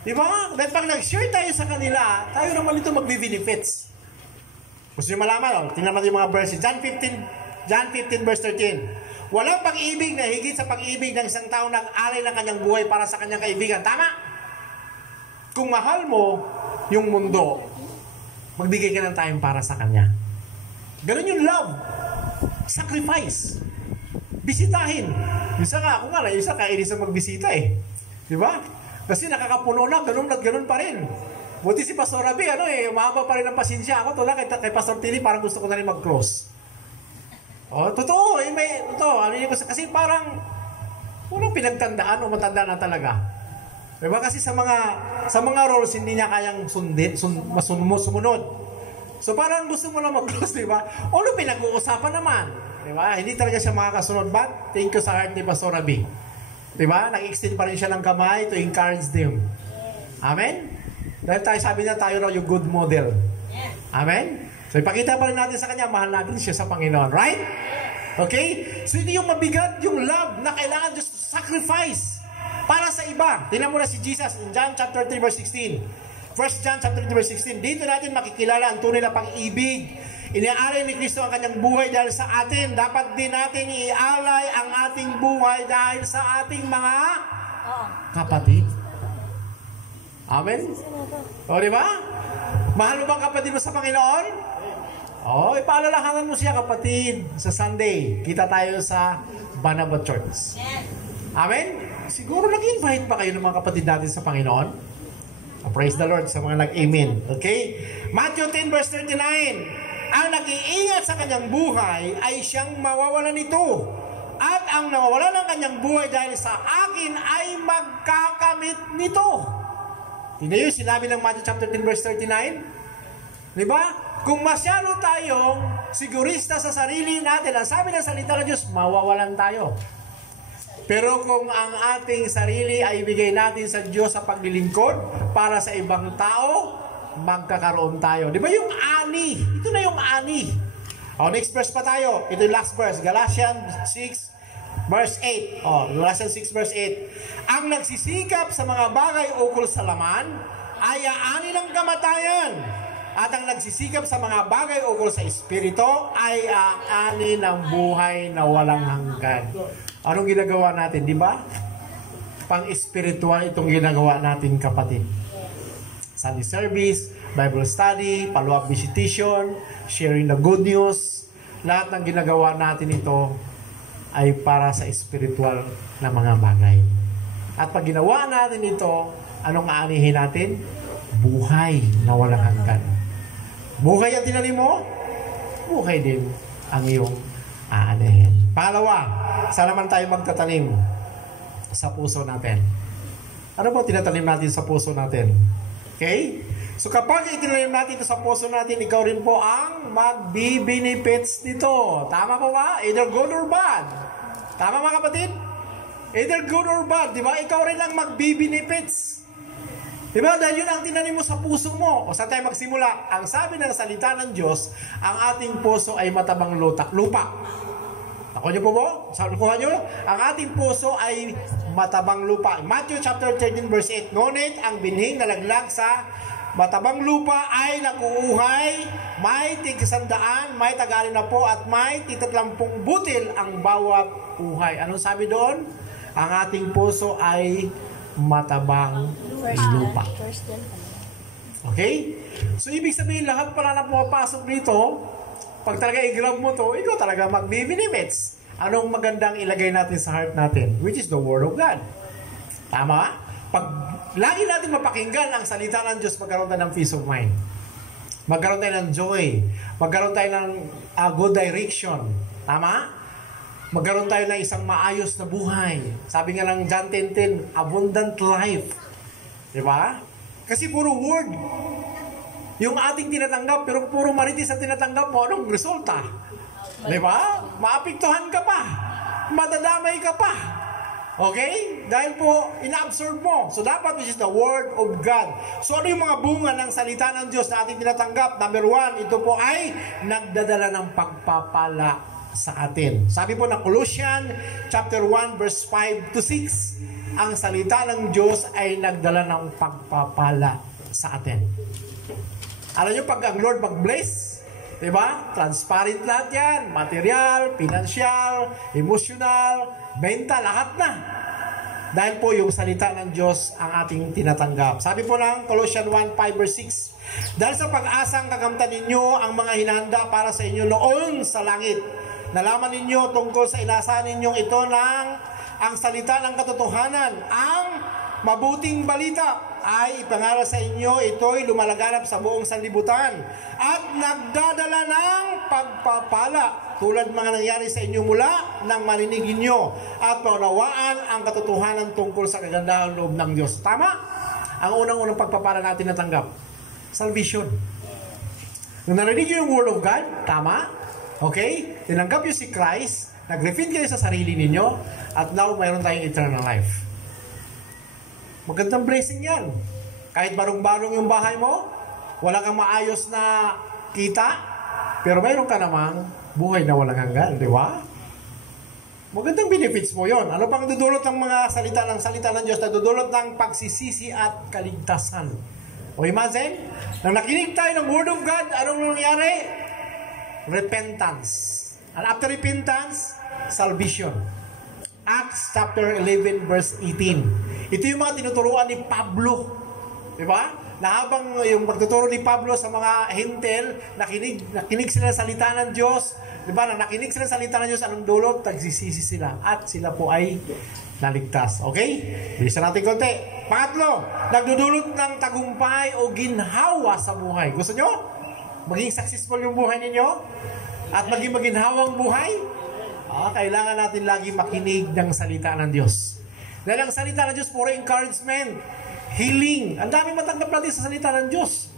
Di ba? Dahil pag nag-share tayo sa kanila, tayo naman ito magbe-benefits. Gusto nyo malaman, tingnan natin yung mga verses. John 15 verse 13. Walang pag-ibig na higit sa pag-ibig ng isang tao nag-alay ng kanyang buhay para sa kanyang kaibigan. Tama? Kung mahal mo yung mundo, magbigay ka ng time para sa kanya. Ganun yung love. Sacrifice. Bisitahin. Isa kainis na magbisita eh. Di ba? Kasi nakakapuno na, ganun at ganun pa rin. Buti si Pastor Rabi, mahaba pa rin ang pasensya. Ako tulad kay Pastor Tilly, parang gusto ko na rin mag-close. Oh, totoo. Totoo. Kasi parang walang pinagtandaan o matanda na talaga. Diba? Kasi sa mga roles, hindi niya kayang sumunod. So parang gusto mo lang mag-close, diba? O ano pinag-uusapan naman? Diba? Hindi talaga siya makakasunod. But thank you sa heart ni Pastor Abi. Diba? Nag-extend pa rin siya ng kamay to encourage them. Amen? Dahil sabi niya tayo raw yung good model. Amen? So ipakita pa rin natin sa kanya, mahal natin siya sa Panginoon. Right? Okay? So hindi yung mabigat, yung love na kailangan just sacrifice para sa iba. Tingnan mo na si Jesus in John chapter 3 verse 16. 1 John chapter 3 verse 16. Dito natin makikilala ang tunay na pang-ibig. Iniaalay ni Kristo ang kanyang buhay dahil sa atin. Dapat din natin ialay ang ating buhay dahil sa ating mga kapatid. Amen? O, di ba? Mahal mo bang kapatid mo sa Panginoon? O, ipaalalahanan mo siya, kapatid. Sa Sunday, kita tayo sa Banaba Church. Amen? Siguro nag-invite pa kayo ng mga kapatid natin sa Panginoon? Praise the Lord sa mga nag-amen. Okay? Matthew 10 verse 39. Ang nag-iingat sa kanyang buhay ay siyang mawawalan nito. At ang nawawalan ng kanyang buhay dahil sa akin ay magkakamit nito. Tingnan yung sinabi ng Matthew chapter 10 verse 39. Diba? Kung masyado tayong sigurista sa sarili natin, ang sabi ng salita ng Diyos, mawawalan tayo. Pero kung ang ating sarili ay ibigay natin sa Diyos sa paglilingkod para sa ibang tao, magkakaroon tayo. Di ba yung ani? Ito na yung ani. O, next verse pa tayo. Ito yung last verse. Galatians 6 verse 8. O, Galatians 6 verse 8. Ang nagsisikap sa mga bagay ukol sa laman ay ani ng kamatayan. At ang nagsisikap sa mga bagay ukol sa espiritu ay ani ng buhay na walang hanggan. Anong ginagawa natin, di ba? Pang-espiritual itong ginagawa natin, kapatid. Sunday service, Bible study, follow-up visitation, sharing the good news. Lahat ng ginagawa natin ito ay para sa espiritual na mga bagay. At pag ginawa natin ito, anong aanihin natin? Buhay na walang hanggan. Buhay ang tinanim mo, buhay din ang iyong aanihin. Pangalawa, saan naman tayo magtatanim? Sa puso natin. Ano po tinatanim natin sa puso natin? Okay? So kapag itinanim natin ito sa puso natin, ikaw rin po ang magbi-benefits nito. Tama po ba? Either good or bad. Tama mga kapatid? Either good or bad. Di ba? Ikaw rin ang magbi-benefits. Di ba? Dahil yun ang tinanim mo sa puso mo. O saan tayo magsimula? Ang sabi ng salita ng Diyos, ang ating puso ay matabang lupa. Ako niyo po mo? Kuha niyo? Ang ating puso ay matabang lupa. Matthew chapter 13 verse 8. Ngunit ang binhing nalaglag sa matabang lupa ay nakuuhay, may tig-100, may tagalin na po, at may tig-30 butil ang bawat uhay. Anong sabi doon? Ang ating puso ay matabang lupa. Okay? So ibig sabihin, lahat pala na pumapasok dito, pag talaga i-grab mo to, ikaw talaga mag-benefits. Anong magandang ilagay natin sa heart natin? Which is the Word of God. Tama? Pag lagi natin mapakinggan ang salita ng Diyos, magkaroon tayo ng peace of mind. Magkaroon tayo ng joy. Magkaroon tayo ng good direction. Tama? Magkaroon tayo ng isang maayos na buhay. Sabi nga ng John 10:10, abundant life. Diba? Kasi puro word. Yung ating tinatanggap, pero puro marites ang tinatanggap mo, anong resulta? Diba? Maapektuhan ka pa. Madadamay ka pa. Okay? Dahil po, ina-absorb mo. So, dapat, which is the Word of God. So, ano yung mga bunga ng salita ng Diyos na ating tinatanggap? Number 1, ito po ay nagdadala ng pagpapala sa atin. Sabi po ng Colossians chapter 1 verse 5 to 6, ang salita ng Diyos ay nagdala ng pagpapala sa atin. Alam nyo, pag ang Lord mag-bless, diba? Transparent lahat yan. Material, financial, emotional, mental, lahat na. Dahil po yung salita ng Diyos ang ating tinatanggap. Sabi po ng Colossians 1:5 verse 6, dahil sa pag-asang kagamtan ninyo ang mga hinahanda para sa inyo noon sa langit. Nalaman ninyo tungkol sa inasahan ninyong ito ng ang salita ng katotohanan, ang mabuting balita ay ipangaral sa inyo, ito'y lumalaganap sa buong sanlibutan at nagdadala ng pagpapala tulad mga nangyari sa inyo mula nang marinig ninyo at maunawaan ang katotohanan tungkol sa kagandahang loob ng Diyos. Tama? Ang unang-unang pagpapala natin natanggap, salvation. Nung narinig nyo yung Word of God, tama? Okay? Tinanggap nyo si Christ, nag-repent kayo sa sarili ninyo, at now mayroon tayong eternal life. Magandang blessing yan. Kahit barong-barong yung bahay mo, wala kang maayos na kita, pero mayroon ka namang buhay na walang hanggan, di ba? Magandang benefits mo yon. Ano pang dudulot ng mga salita ng Diyos na dudulot ng pagsisisi at kaligtasan? O imagine, nang nakinig tayo ng Word of God, anong nangyari? Repentance. And after repentance, salvation. Acts chapter 11 verse 18. Ito yung mga tinuturuan ni Pablo. Di ba? Na habang yung pagtuturo ni Pablo sa mga hintel, nakinig sila sa salita ng Diyos. Di ba? Nang nakinig sila sa salita ng Diyos, anong dulot? Tagsisisi sila. At sila po ay naligtas. Okay? Bilisan natin konti. Pangatlo, nagdudulot ng tagumpay o ginhawa sa buhay. Gusto nyo? Maging successful yung buhay ninyo? At maging maginhawang buhay? Kailangan natin lagi makinig ng salita ng Diyos. Dahil ang salita ng Diyos, puro encouragement, healing. Ang daming matanggap natin sa salita ng Diyos.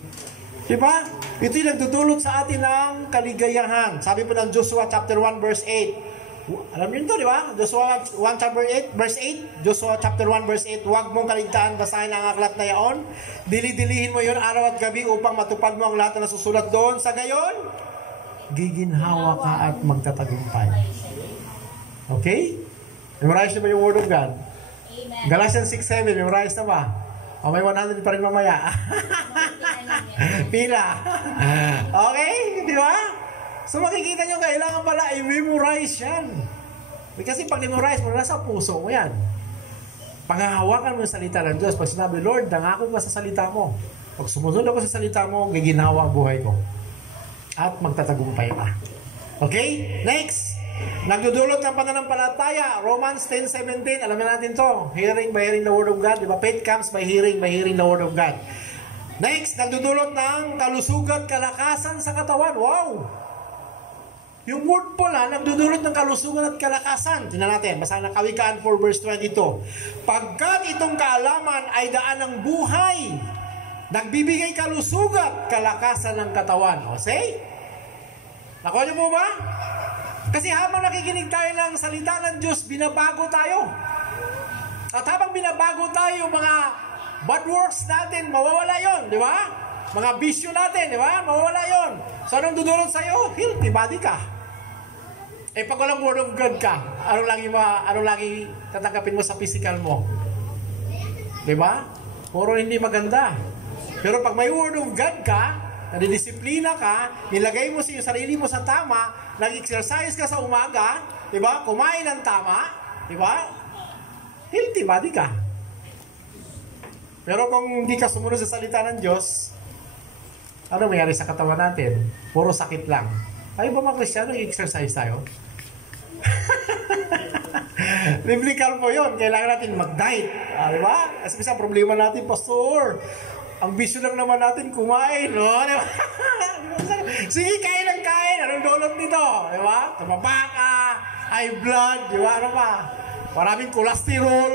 Diba? Ito yung nagdudulot sa atin ng kaligayahan. Sabi po ng Joshua chapter 1 verse 8. Alam niyo ito, di ba? Joshua 1 chapter 8 verse 8. Joshua chapter 1 verse 8. Huwag mong kaligtaan, basahin ang aklat na yaon. Dili-dilihin mo yun araw at gabi upang matupad mo ang lahat na nasusulat doon. Sa gayon, giginhawa ka at magtatagumpay. Okay? Memorize na ba yung Word of God? Amen. Galatians 6:7, memorize na ba? O may 100 pa rin mamaya. Pila. Okay? Di ba? So makikita nyo, kailangan pala i-memorize yan. Kasi pag memorize mo, nasa puso mo yan. Panghahawakan mo yung salita ng Diyos. Pag sinabi, Lord, nangako ka sa salita mo. Pag sumunod ako sa salita mo, giginawa ang buhay ko. At magtatagumpay ka. Okay? Next. Nagdudulot ng pananampalataya. Romans 10:17. Alam na natin to. Hearing by hearing the Word of God. Diba? Faith comes by hearing the Word of God. Next. Nagdudulot ng kalusugan, kalakasan sa katawan. Wow! Yung word po lang, nagdudulot ng kalusugan at kalakasan. Tingnan natin. Basahin ng Kawikaan 4 verse 22. Pagkat itong kaalaman ay daan ng buhay, nagbibigay kalusugan, kalakasan ng katawan. O say? Nakuha niyo po ba? Kasi habang nakikinig tayo ng salita ng Diyos, binabago tayo. At habang binabago tayo, mga bad works natin, mawawala yon, di ba? Mga bisyo natin, di ba? Mawawala yon. So anong dudulot sa'yo? Healthy body ka. Eh pag walang Word of God ka, ano lagi tatanggapin mo sa physical mo? Di ba? Puro hindi maganda. Pero pag may Word of God ka, nadidisiplina ka, nilagay mo sa sarili mo sa tama, nag-exercise ka sa umaga, di ba? Kumain ng tama, di ba? Healthy body ka. Pero kung hindi ka sumunod sa salita ng Diyos, ano mayari sa katawan natin? Puro sakit lang. Tayo ba mga Kristyano, i-exercise tayo? Biblical po yun. Kailangan natin mag-diet. Di ba? Kasi isang problema natin, Pastor, ang bisyo lang naman natin kumain. No? Di ba? Sige, kain ng kain. Anong dulot nito? Di ba? Tumaba ka, high blood, di ba? Ano pa? Maraming cholesterol.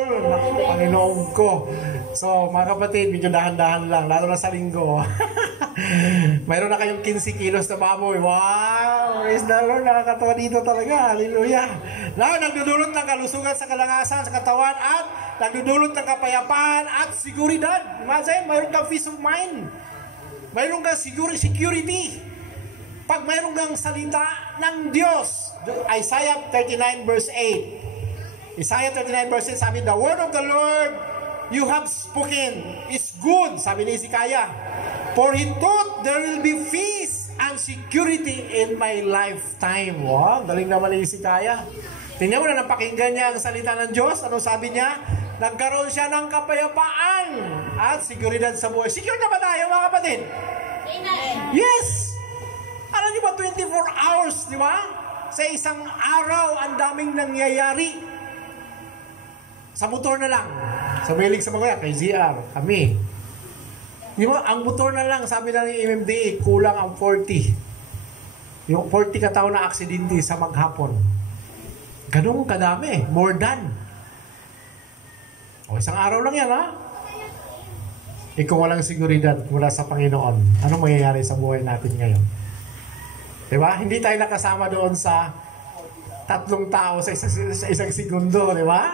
Panginoon ko. So, mga kapatid, medyo dahan-dahan lang, lalo na sa linggo. Mayroon na kayong 15 kilos na baboy. Wow! Praise the Lord. Nakakatawa dito talaga. Hallelujah. Now, nagdudulot ng kalusugan sa kalakasan, sa katawan, at nagdudulot ng kapayapaan at seguridad. Imagine, mayroon kang peace of mind. Mayroon kang security. Pag mayroon kang salita ng Diyos. Isaiah 39 verse 8. Isaiah 39 verse 8, sabi, the word of the Lord you have spoken is good, sabi ni Hezekiah. For he thought there will be peace and security in my lifetime. Wow, galing naman ni Hezekiah. Tingnan mo na napakinggan niya ang salita ng Diyos. Anong sabi niya? Nagkaroon siya ng kapayapaan at seguridad sa buhay. Secure na ba tayo, mga kapatid? Yes! Alam niyo ba, 24 hours, di ba? Sa isang araw, ang daming nangyayari. Sa motor na lang. Sa mailing sa mga kay ZR, kami. Di ba, ang motor na lang, sabi na ng MMDA, kulang ang 40. Yung 40 katao na aksidente sa maghapon. Ganun kadami. More than. O, isang araw lang yan, ha? Kung walang seguridad mula sa Panginoon, anong mangyayari sa buhay natin ngayon? Diba? Hindi tayo nakasama doon sa 3 tao sa isang segundo, diba?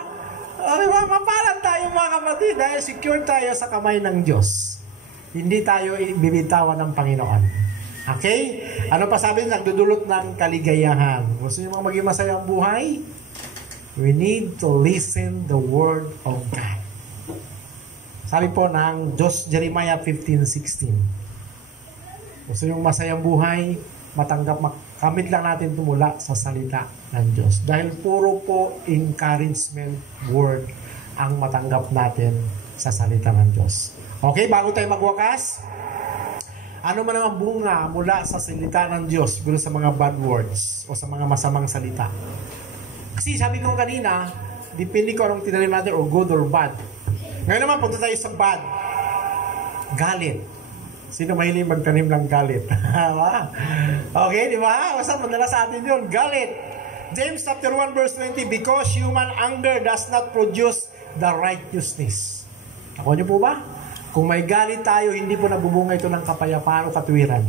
O, diba? Mapalan tayo mga kapatid dahil secure tayo sa kamay ng Diyos. Hindi tayo bibitawan ng Panginoon. Okay? Ano pa sabi? Nagdudulot ng kaligayahan. Gusto niyo mga maging masaya ang buhay? We need to listen the Word of God. Sabi po ng Jeremiah 15:16. Gusto niyo masayang buhay? Kamit lang natin tumula sa salita ng Diyos. Dahil puro po encouragement word ang matanggap natin sa salita ng Diyos. Okay, bago tayo magwakas, ano man ang bunga mula sa salita ng Diyos mula sa mga bad words o sa mga masamang salita? Kasi sabi ko kanina, depende ko anong tinanim natin or good or bad. Ngayon naman, punta tayo sa bad. Galit. Sino mahilig magtanim ng galit? Okay, di ba? Basta madala sa atin yun. Galit. James chapter 1 verse 20, because human anger does not produce the righteousness. Ako niyo po ba? Kung may galit tayo, hindi po nabubunga ito ng kapayapaan o katwiran.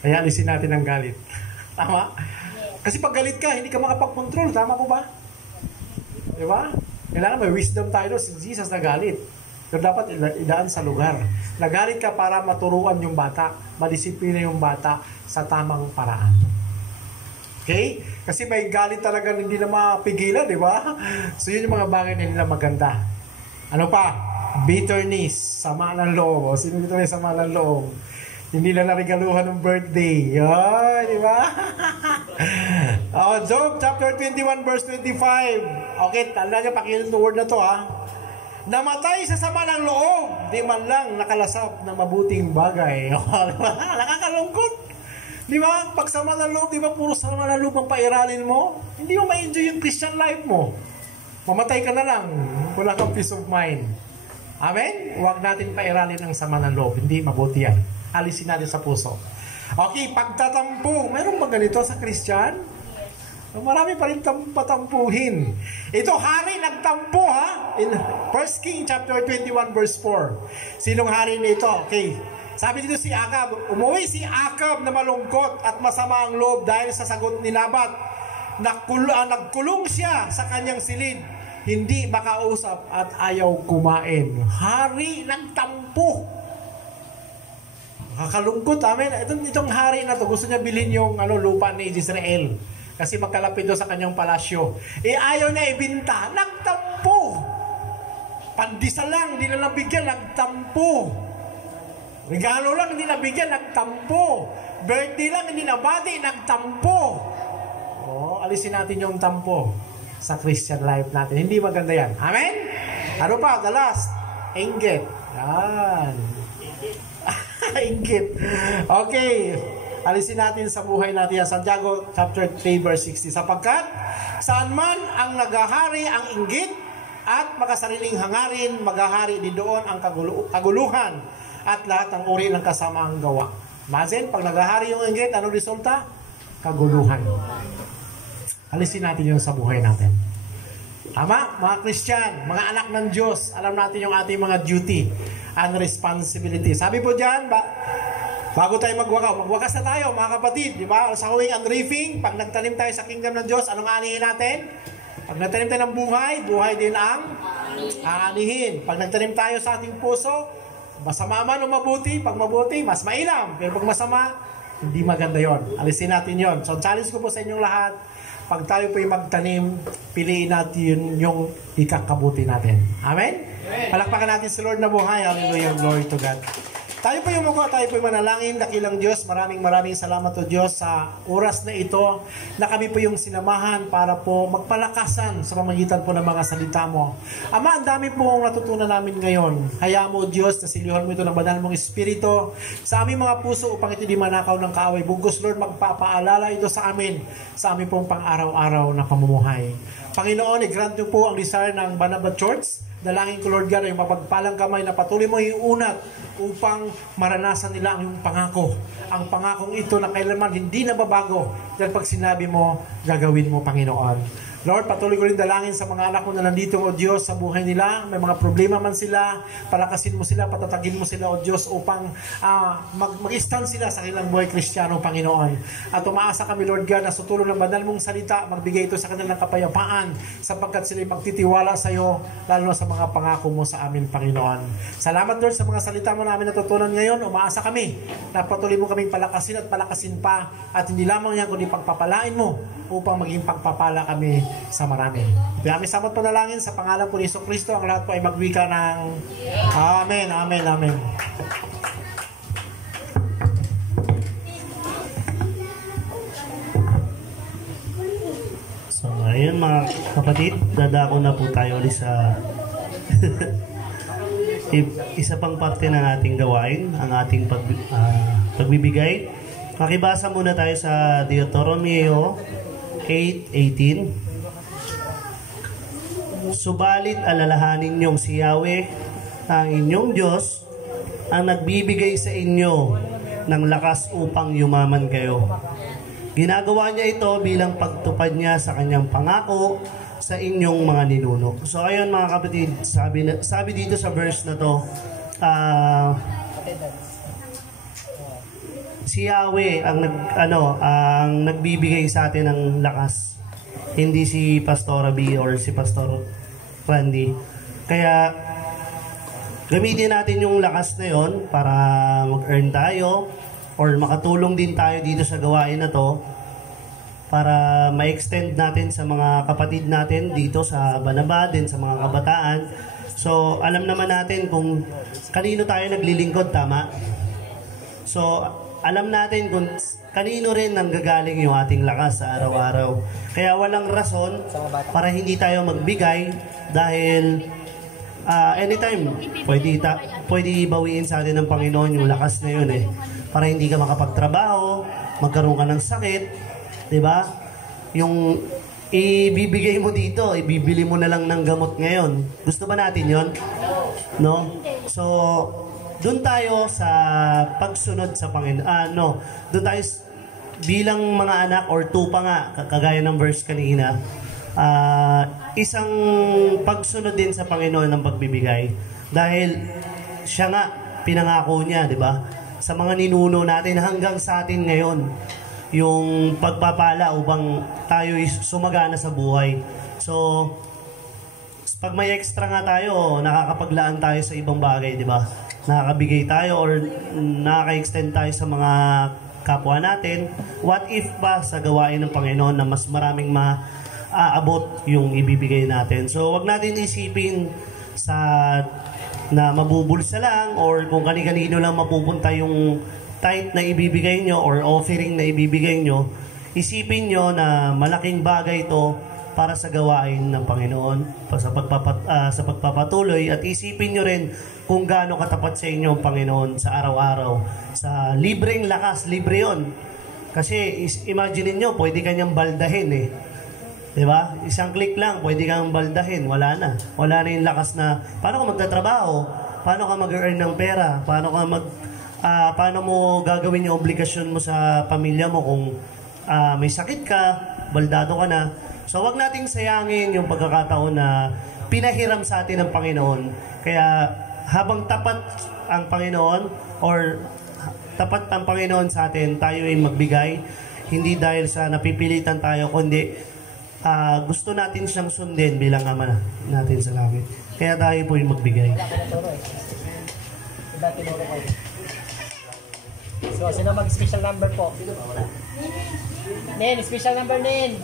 Kaya alisin natin ang galit. Tama? Kasi pag galit ka, hindi ka makapag-control. Tama po ba? Di ba? Kailangan may wisdom tayo. Si Jesus nagalit. Pero dapat idaan sa lugar. Nagalit ka para maturuan yung bata, madisiplina yung bata sa tamang paraan. Okay? Kasi may galit talaga hindi na mapigilan, di ba? So yun yung mga bagay na nila maganda. Ano pa? Bitterness, sama ng loob. O, sino dito may sama ng loob? Hindi na narigaluhan ng birthday. Yan, di ba? Job chapter 21 verse 25. Okay, tanda niyo, pakinig ng word na to, ha? Namatay sa sama ng loob, di man lang nakalasap ng mabuting bagay. Nakakalungkot. Di ba? Pag sama ng loob, di ba puro sama ng loob ang pairalin mo? Hindi mo ma-enjoy yung Christian life mo. Mamatay ka na lang. Wala kang peace of mind. Amen? Huwag natin pairalin ang sama ng loob. Hindi mabuti yan. Alisin natin sa puso. Okay, pagtatampo. Meron ba ganito sa Christian? Marami pa rin patampuhin. Ito, hari nagtampo, ha? In 1 King chapter 21 verse 4. Sinong hari nito? Okay. Sabi dito si Akab, umuwi si Akab na malungkot at masama ang loob dahil sa sagot ni Nabat. Nagkulong siya sa kanyang silid. Hindi makausap at ayaw kumain. Hari nagtampo. Kakalungkot, amen. Itong hari na to, gusto niya bilhin yung lupa ni Israel. Kasi magkalapit doon sa kanyang palasyo. Ayaw niya ibinta. Nagtampo. Pandisa lang, hindi na nabigyan. Nagtampo. Regalo lang, hindi nabigyan. Nagtampo. Birthday lang, hindi nabati. Nagtampo. Alisin natin yung tampo sa Christian life natin. Hindi maganda yan. Amen? Ano pa? The last. Inggit. Yan. Inggit. Okay. Alisin natin sa buhay natin yan. Santiago chapter 3 verse 60. Sapagkat saan man ang naghahari ang inggit at makasariling hangarin, maghahari din doon ang kaguluhan at lahat ng uri ng kasamaang gawa. Mazen, pag naghahari yung inggit, anong resulta? Kaguluhan. Alisin natin yun sa buhay natin. Tama? Mga Christian, mga anak ng Diyos, alam natin yung ating mga duty and responsibility. Sabi po dyan, bago tayo magwakas na tayo, mga kapatid, di ba? Sa huwing and reaping, pag nagtanim tayo sa kingdom ng Diyos, anong anihin natin? Pag nagtanim tayo ng buhay din ang aanihin. Pag nagtanim tayo sa ating puso, masama man o mabuti, pag mabuti, mas mainam. Pero pag masama, hindi maganda yon. Alisin natin yon. So, challenge ko po sa inyong lahat, pag tayo po'y magtanim, piliin natin yung ikakabuti natin. Amen? Palakpakan natin si Lord na buhay. Hallelujah. Glory to God. Tayo po yung mukha, tayo po yung manalangin, dakilang Diyos. Maraming salamat o Diyos sa oras na ito na kami po yung sinamahan para po magpalakasan sa pamagitan po ng mga salita mo. Ama, ang dami po ang natutunan namin ngayon. Hayaan mo Diyos na silihan mo ito ng banal mong Espiritu sa aming mga puso upang ito di manakaw ng kaaway. Bugos Lord, magpapaalala ito sa amin pong pang-araw-araw na pamumuhay. Panginoon, i-grant niyo po ang desire ng Barnabas Church Dalangin ko, Lord God, ay mapagpalang kamay na patuloy mo iunat upang maranasan nila ang iyong pangako. Ang pangakong ito na kailanman hindi nababago dahil pag sinabi mo, gagawin mo, Panginoon. Lord, patuloy ko rin dalangin sa mga anak mo na nandito, O Diyos, sa buhay nila. May mga problema man sila, palakasin mo sila, patatagin mo sila, O Diyos, upang mag-stand sila sa kanilang buhay Kristiyano, Panginoon. At umaasa kami, Lord God, na sa tulong ng banal mong salita, magbigay ito sa kanilang kapayapaan sapagkat sila magtitiwala sa iyo, lalo na sa mga pangako mo sa amin, Panginoon. Salamat, Lord, sa mga salita mo namin natutunan ngayon. Umaasa kami na patuloy mo kaming palakasin at palakasin pa, at hindi lamang yan, kundi pagpapalain mo upang maging pagpapala kami sa marami. Kami samot panalangin sa pangalan po ni Jesucristo. Ang lahat po ay magwika ng Amen, Amen, Amen. So, ayun mga kapatid, dadako na po tayo ulit sa isa pang parte ng ating gawain, ang ating pagbibigay. Makibasa muna tayo sa Deuteronomy 8:18. Subalit alalahanin niyong si Yahweh, ang inyong Diyos, ang nagbibigay sa inyo ng lakas upang yumaman kayo. Ginagawa niya ito bilang pagtupad niya sa kanyang pangako sa inyong mga ninuno. So ayun mga kapatid, sabi dito sa verse na to, si Yahweh ang nagbibigay sa atin ng lakas. Hindi si Pastor B or si Pastor Randy. Kaya gamitin natin yung lakas na yon para mag-earn tayo or makatulong din tayo dito sa gawain na to para ma-extend natin sa mga kapatid natin dito sa Banaba, din sa mga kabataan. So alam naman natin kung kanino tayo naglilingkod, tama? So alam natin kung kanino rin nanggagaling yung ating lakas sa araw-araw. Kaya walang rason para hindi tayo magbigay dahil anytime pwede bawiin sa atin ng Panginoon yung lakas na yun para hindi ka makapagtrabaho, magkaroon ka ng sakit, di ba? Yung ibibigay mo dito, ibibili mo na lang ng gamot ngayon. Gusto ba natin yon? No? So doon tayo sa pagsunod sa Panginoon. Doon tayo bilang mga anak or tupa nga, kagaya ng verse kanina, isang pagsunod din sa Panginoon ng pagbibigay. Dahil siya nga, pinangako niya, di ba? Sa mga ninuno natin hanggang sa atin ngayon, yung pagpapala upang tayo sumagana sa buhay. So, pag may extra nga tayo, nakakapaglaan tayo sa ibang bagay, di ba? Nakakabigay tayo or nakaka-extend tayo sa mga kapwa natin. What if ba sa gawain ng Panginoon na mas maraming maaabot yung ibibigay natin? So, wag natin isipin na mabubulsa lang or kung kani-kanino lang mapupunta yung tithe na ibibigay nyo or offering na ibibigay nyo. Isipin nyo na malaking bagay ito para sa gawain ng Panginoon, sa pagpapatuloy, at isipin nyo rin kung gaano katapat sa inyo ang Panginoon sa araw-araw. Sa libreng lakas, libre yun. Kasi imagine nyo, pwede kanyang baldahin Diba? Isang click lang, pwede kang baldahin, wala na. Wala na yung lakas na, paano ka magtatrabaho? Paano ka mag-earn ng pera? Paano mo gagawin yung obligasyon mo sa pamilya mo kung may sakit ka, baldado ka na? So, wag nating sayangin yung pagkakataon na pinahiram sa atin ng Panginoon. Kaya, habang tapat ang Panginoon or tapat ang Panginoon sa atin, tayo ay magbigay. Hindi dahil sa napipilitan tayo, kundi gusto natin siyang sundin bilang Ama natin sa langit. Kaya tayo po yung magbigay. So, sino mag-special number po? Nen, special number, Nen.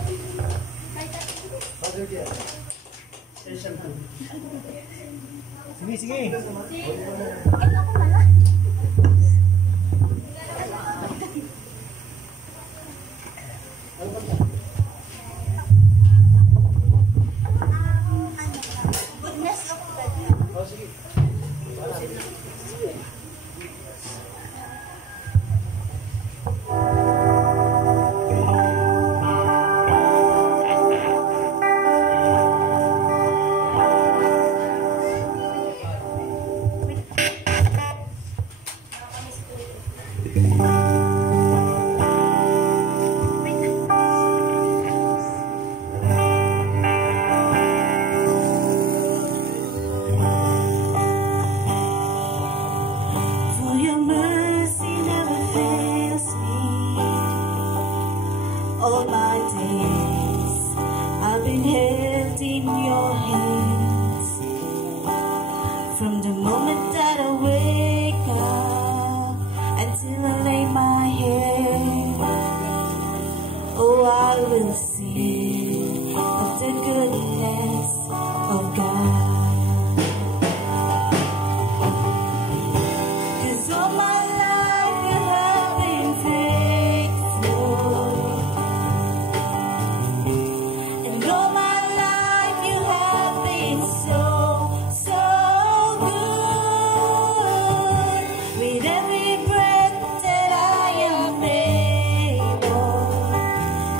Sige. the moment that I wake up until I lay my head, oh, I will sing of the goodness of God. 'Cause all my life you have been faithful, and all my life you have been so, so good. With every breath that I am able,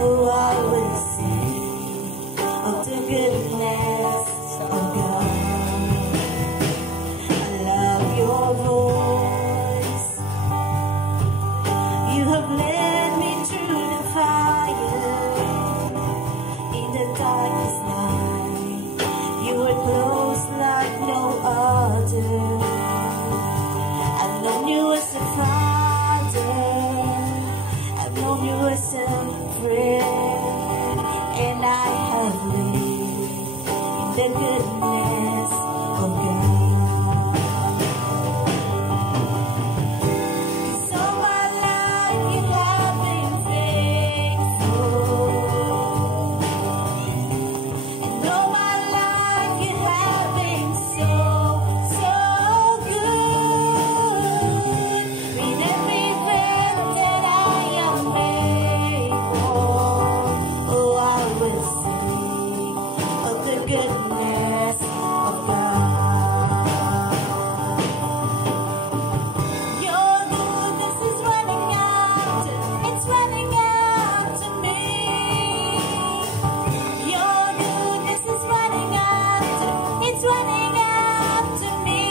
oh, I will sing of the goodness of God. I love your voice. You have led me through the fire. In the darkest night, you were close like no other. I've known you as a father, I've known you as a friend, and I have lived in the goodness of God. 'Cause all my life you have been faithful, and all my life you have been so, so good. With every breath that I am able, oh, I will sing of the goodness of God. Your goodness is running out, it's running out to me. Your goodness is running out, it's running out to me.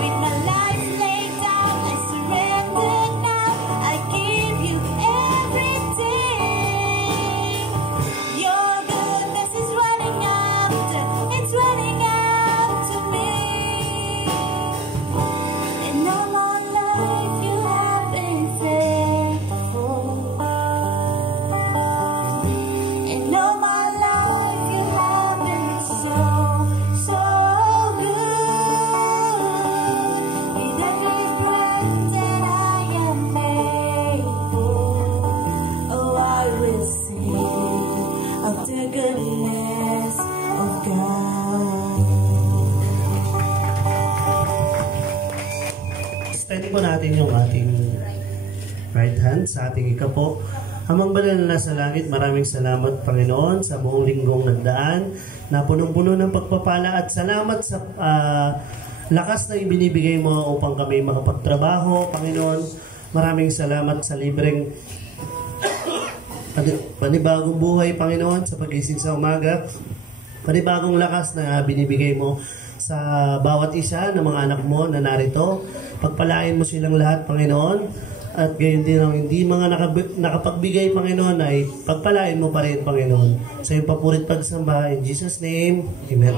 With my life laid down, I surrender now, I give you everything. Your goodness is running out, it's running out to me. And all my life you have been faithful, and all my life you have been so, so good. With every breath that I am able, oh, I will sing of the goodness of God. Steady po natin yung ating right hand sa ating ikapo. Amang banal na nasa langit, maraming salamat Panginoon sa buong linggong nagdaan na punong-puno ng pagpapala at salamat sa lakas na ibinibigay mo upang kami makapagtrabaho. Panginoon, maraming salamat sa libreng panibagong buhay, Panginoon, sa pagising sa umaga. Panibagong lakas na binibigay mo sa bawat isa ng mga anak mo na narito. Pagpalain mo silang lahat, Panginoon. At gayon din ang hindi mga nakapagbigay, Panginoon, ay pagpalain mo pa rin, Panginoon. Sa iyong papurit pagsamba, in Jesus' name, Amen.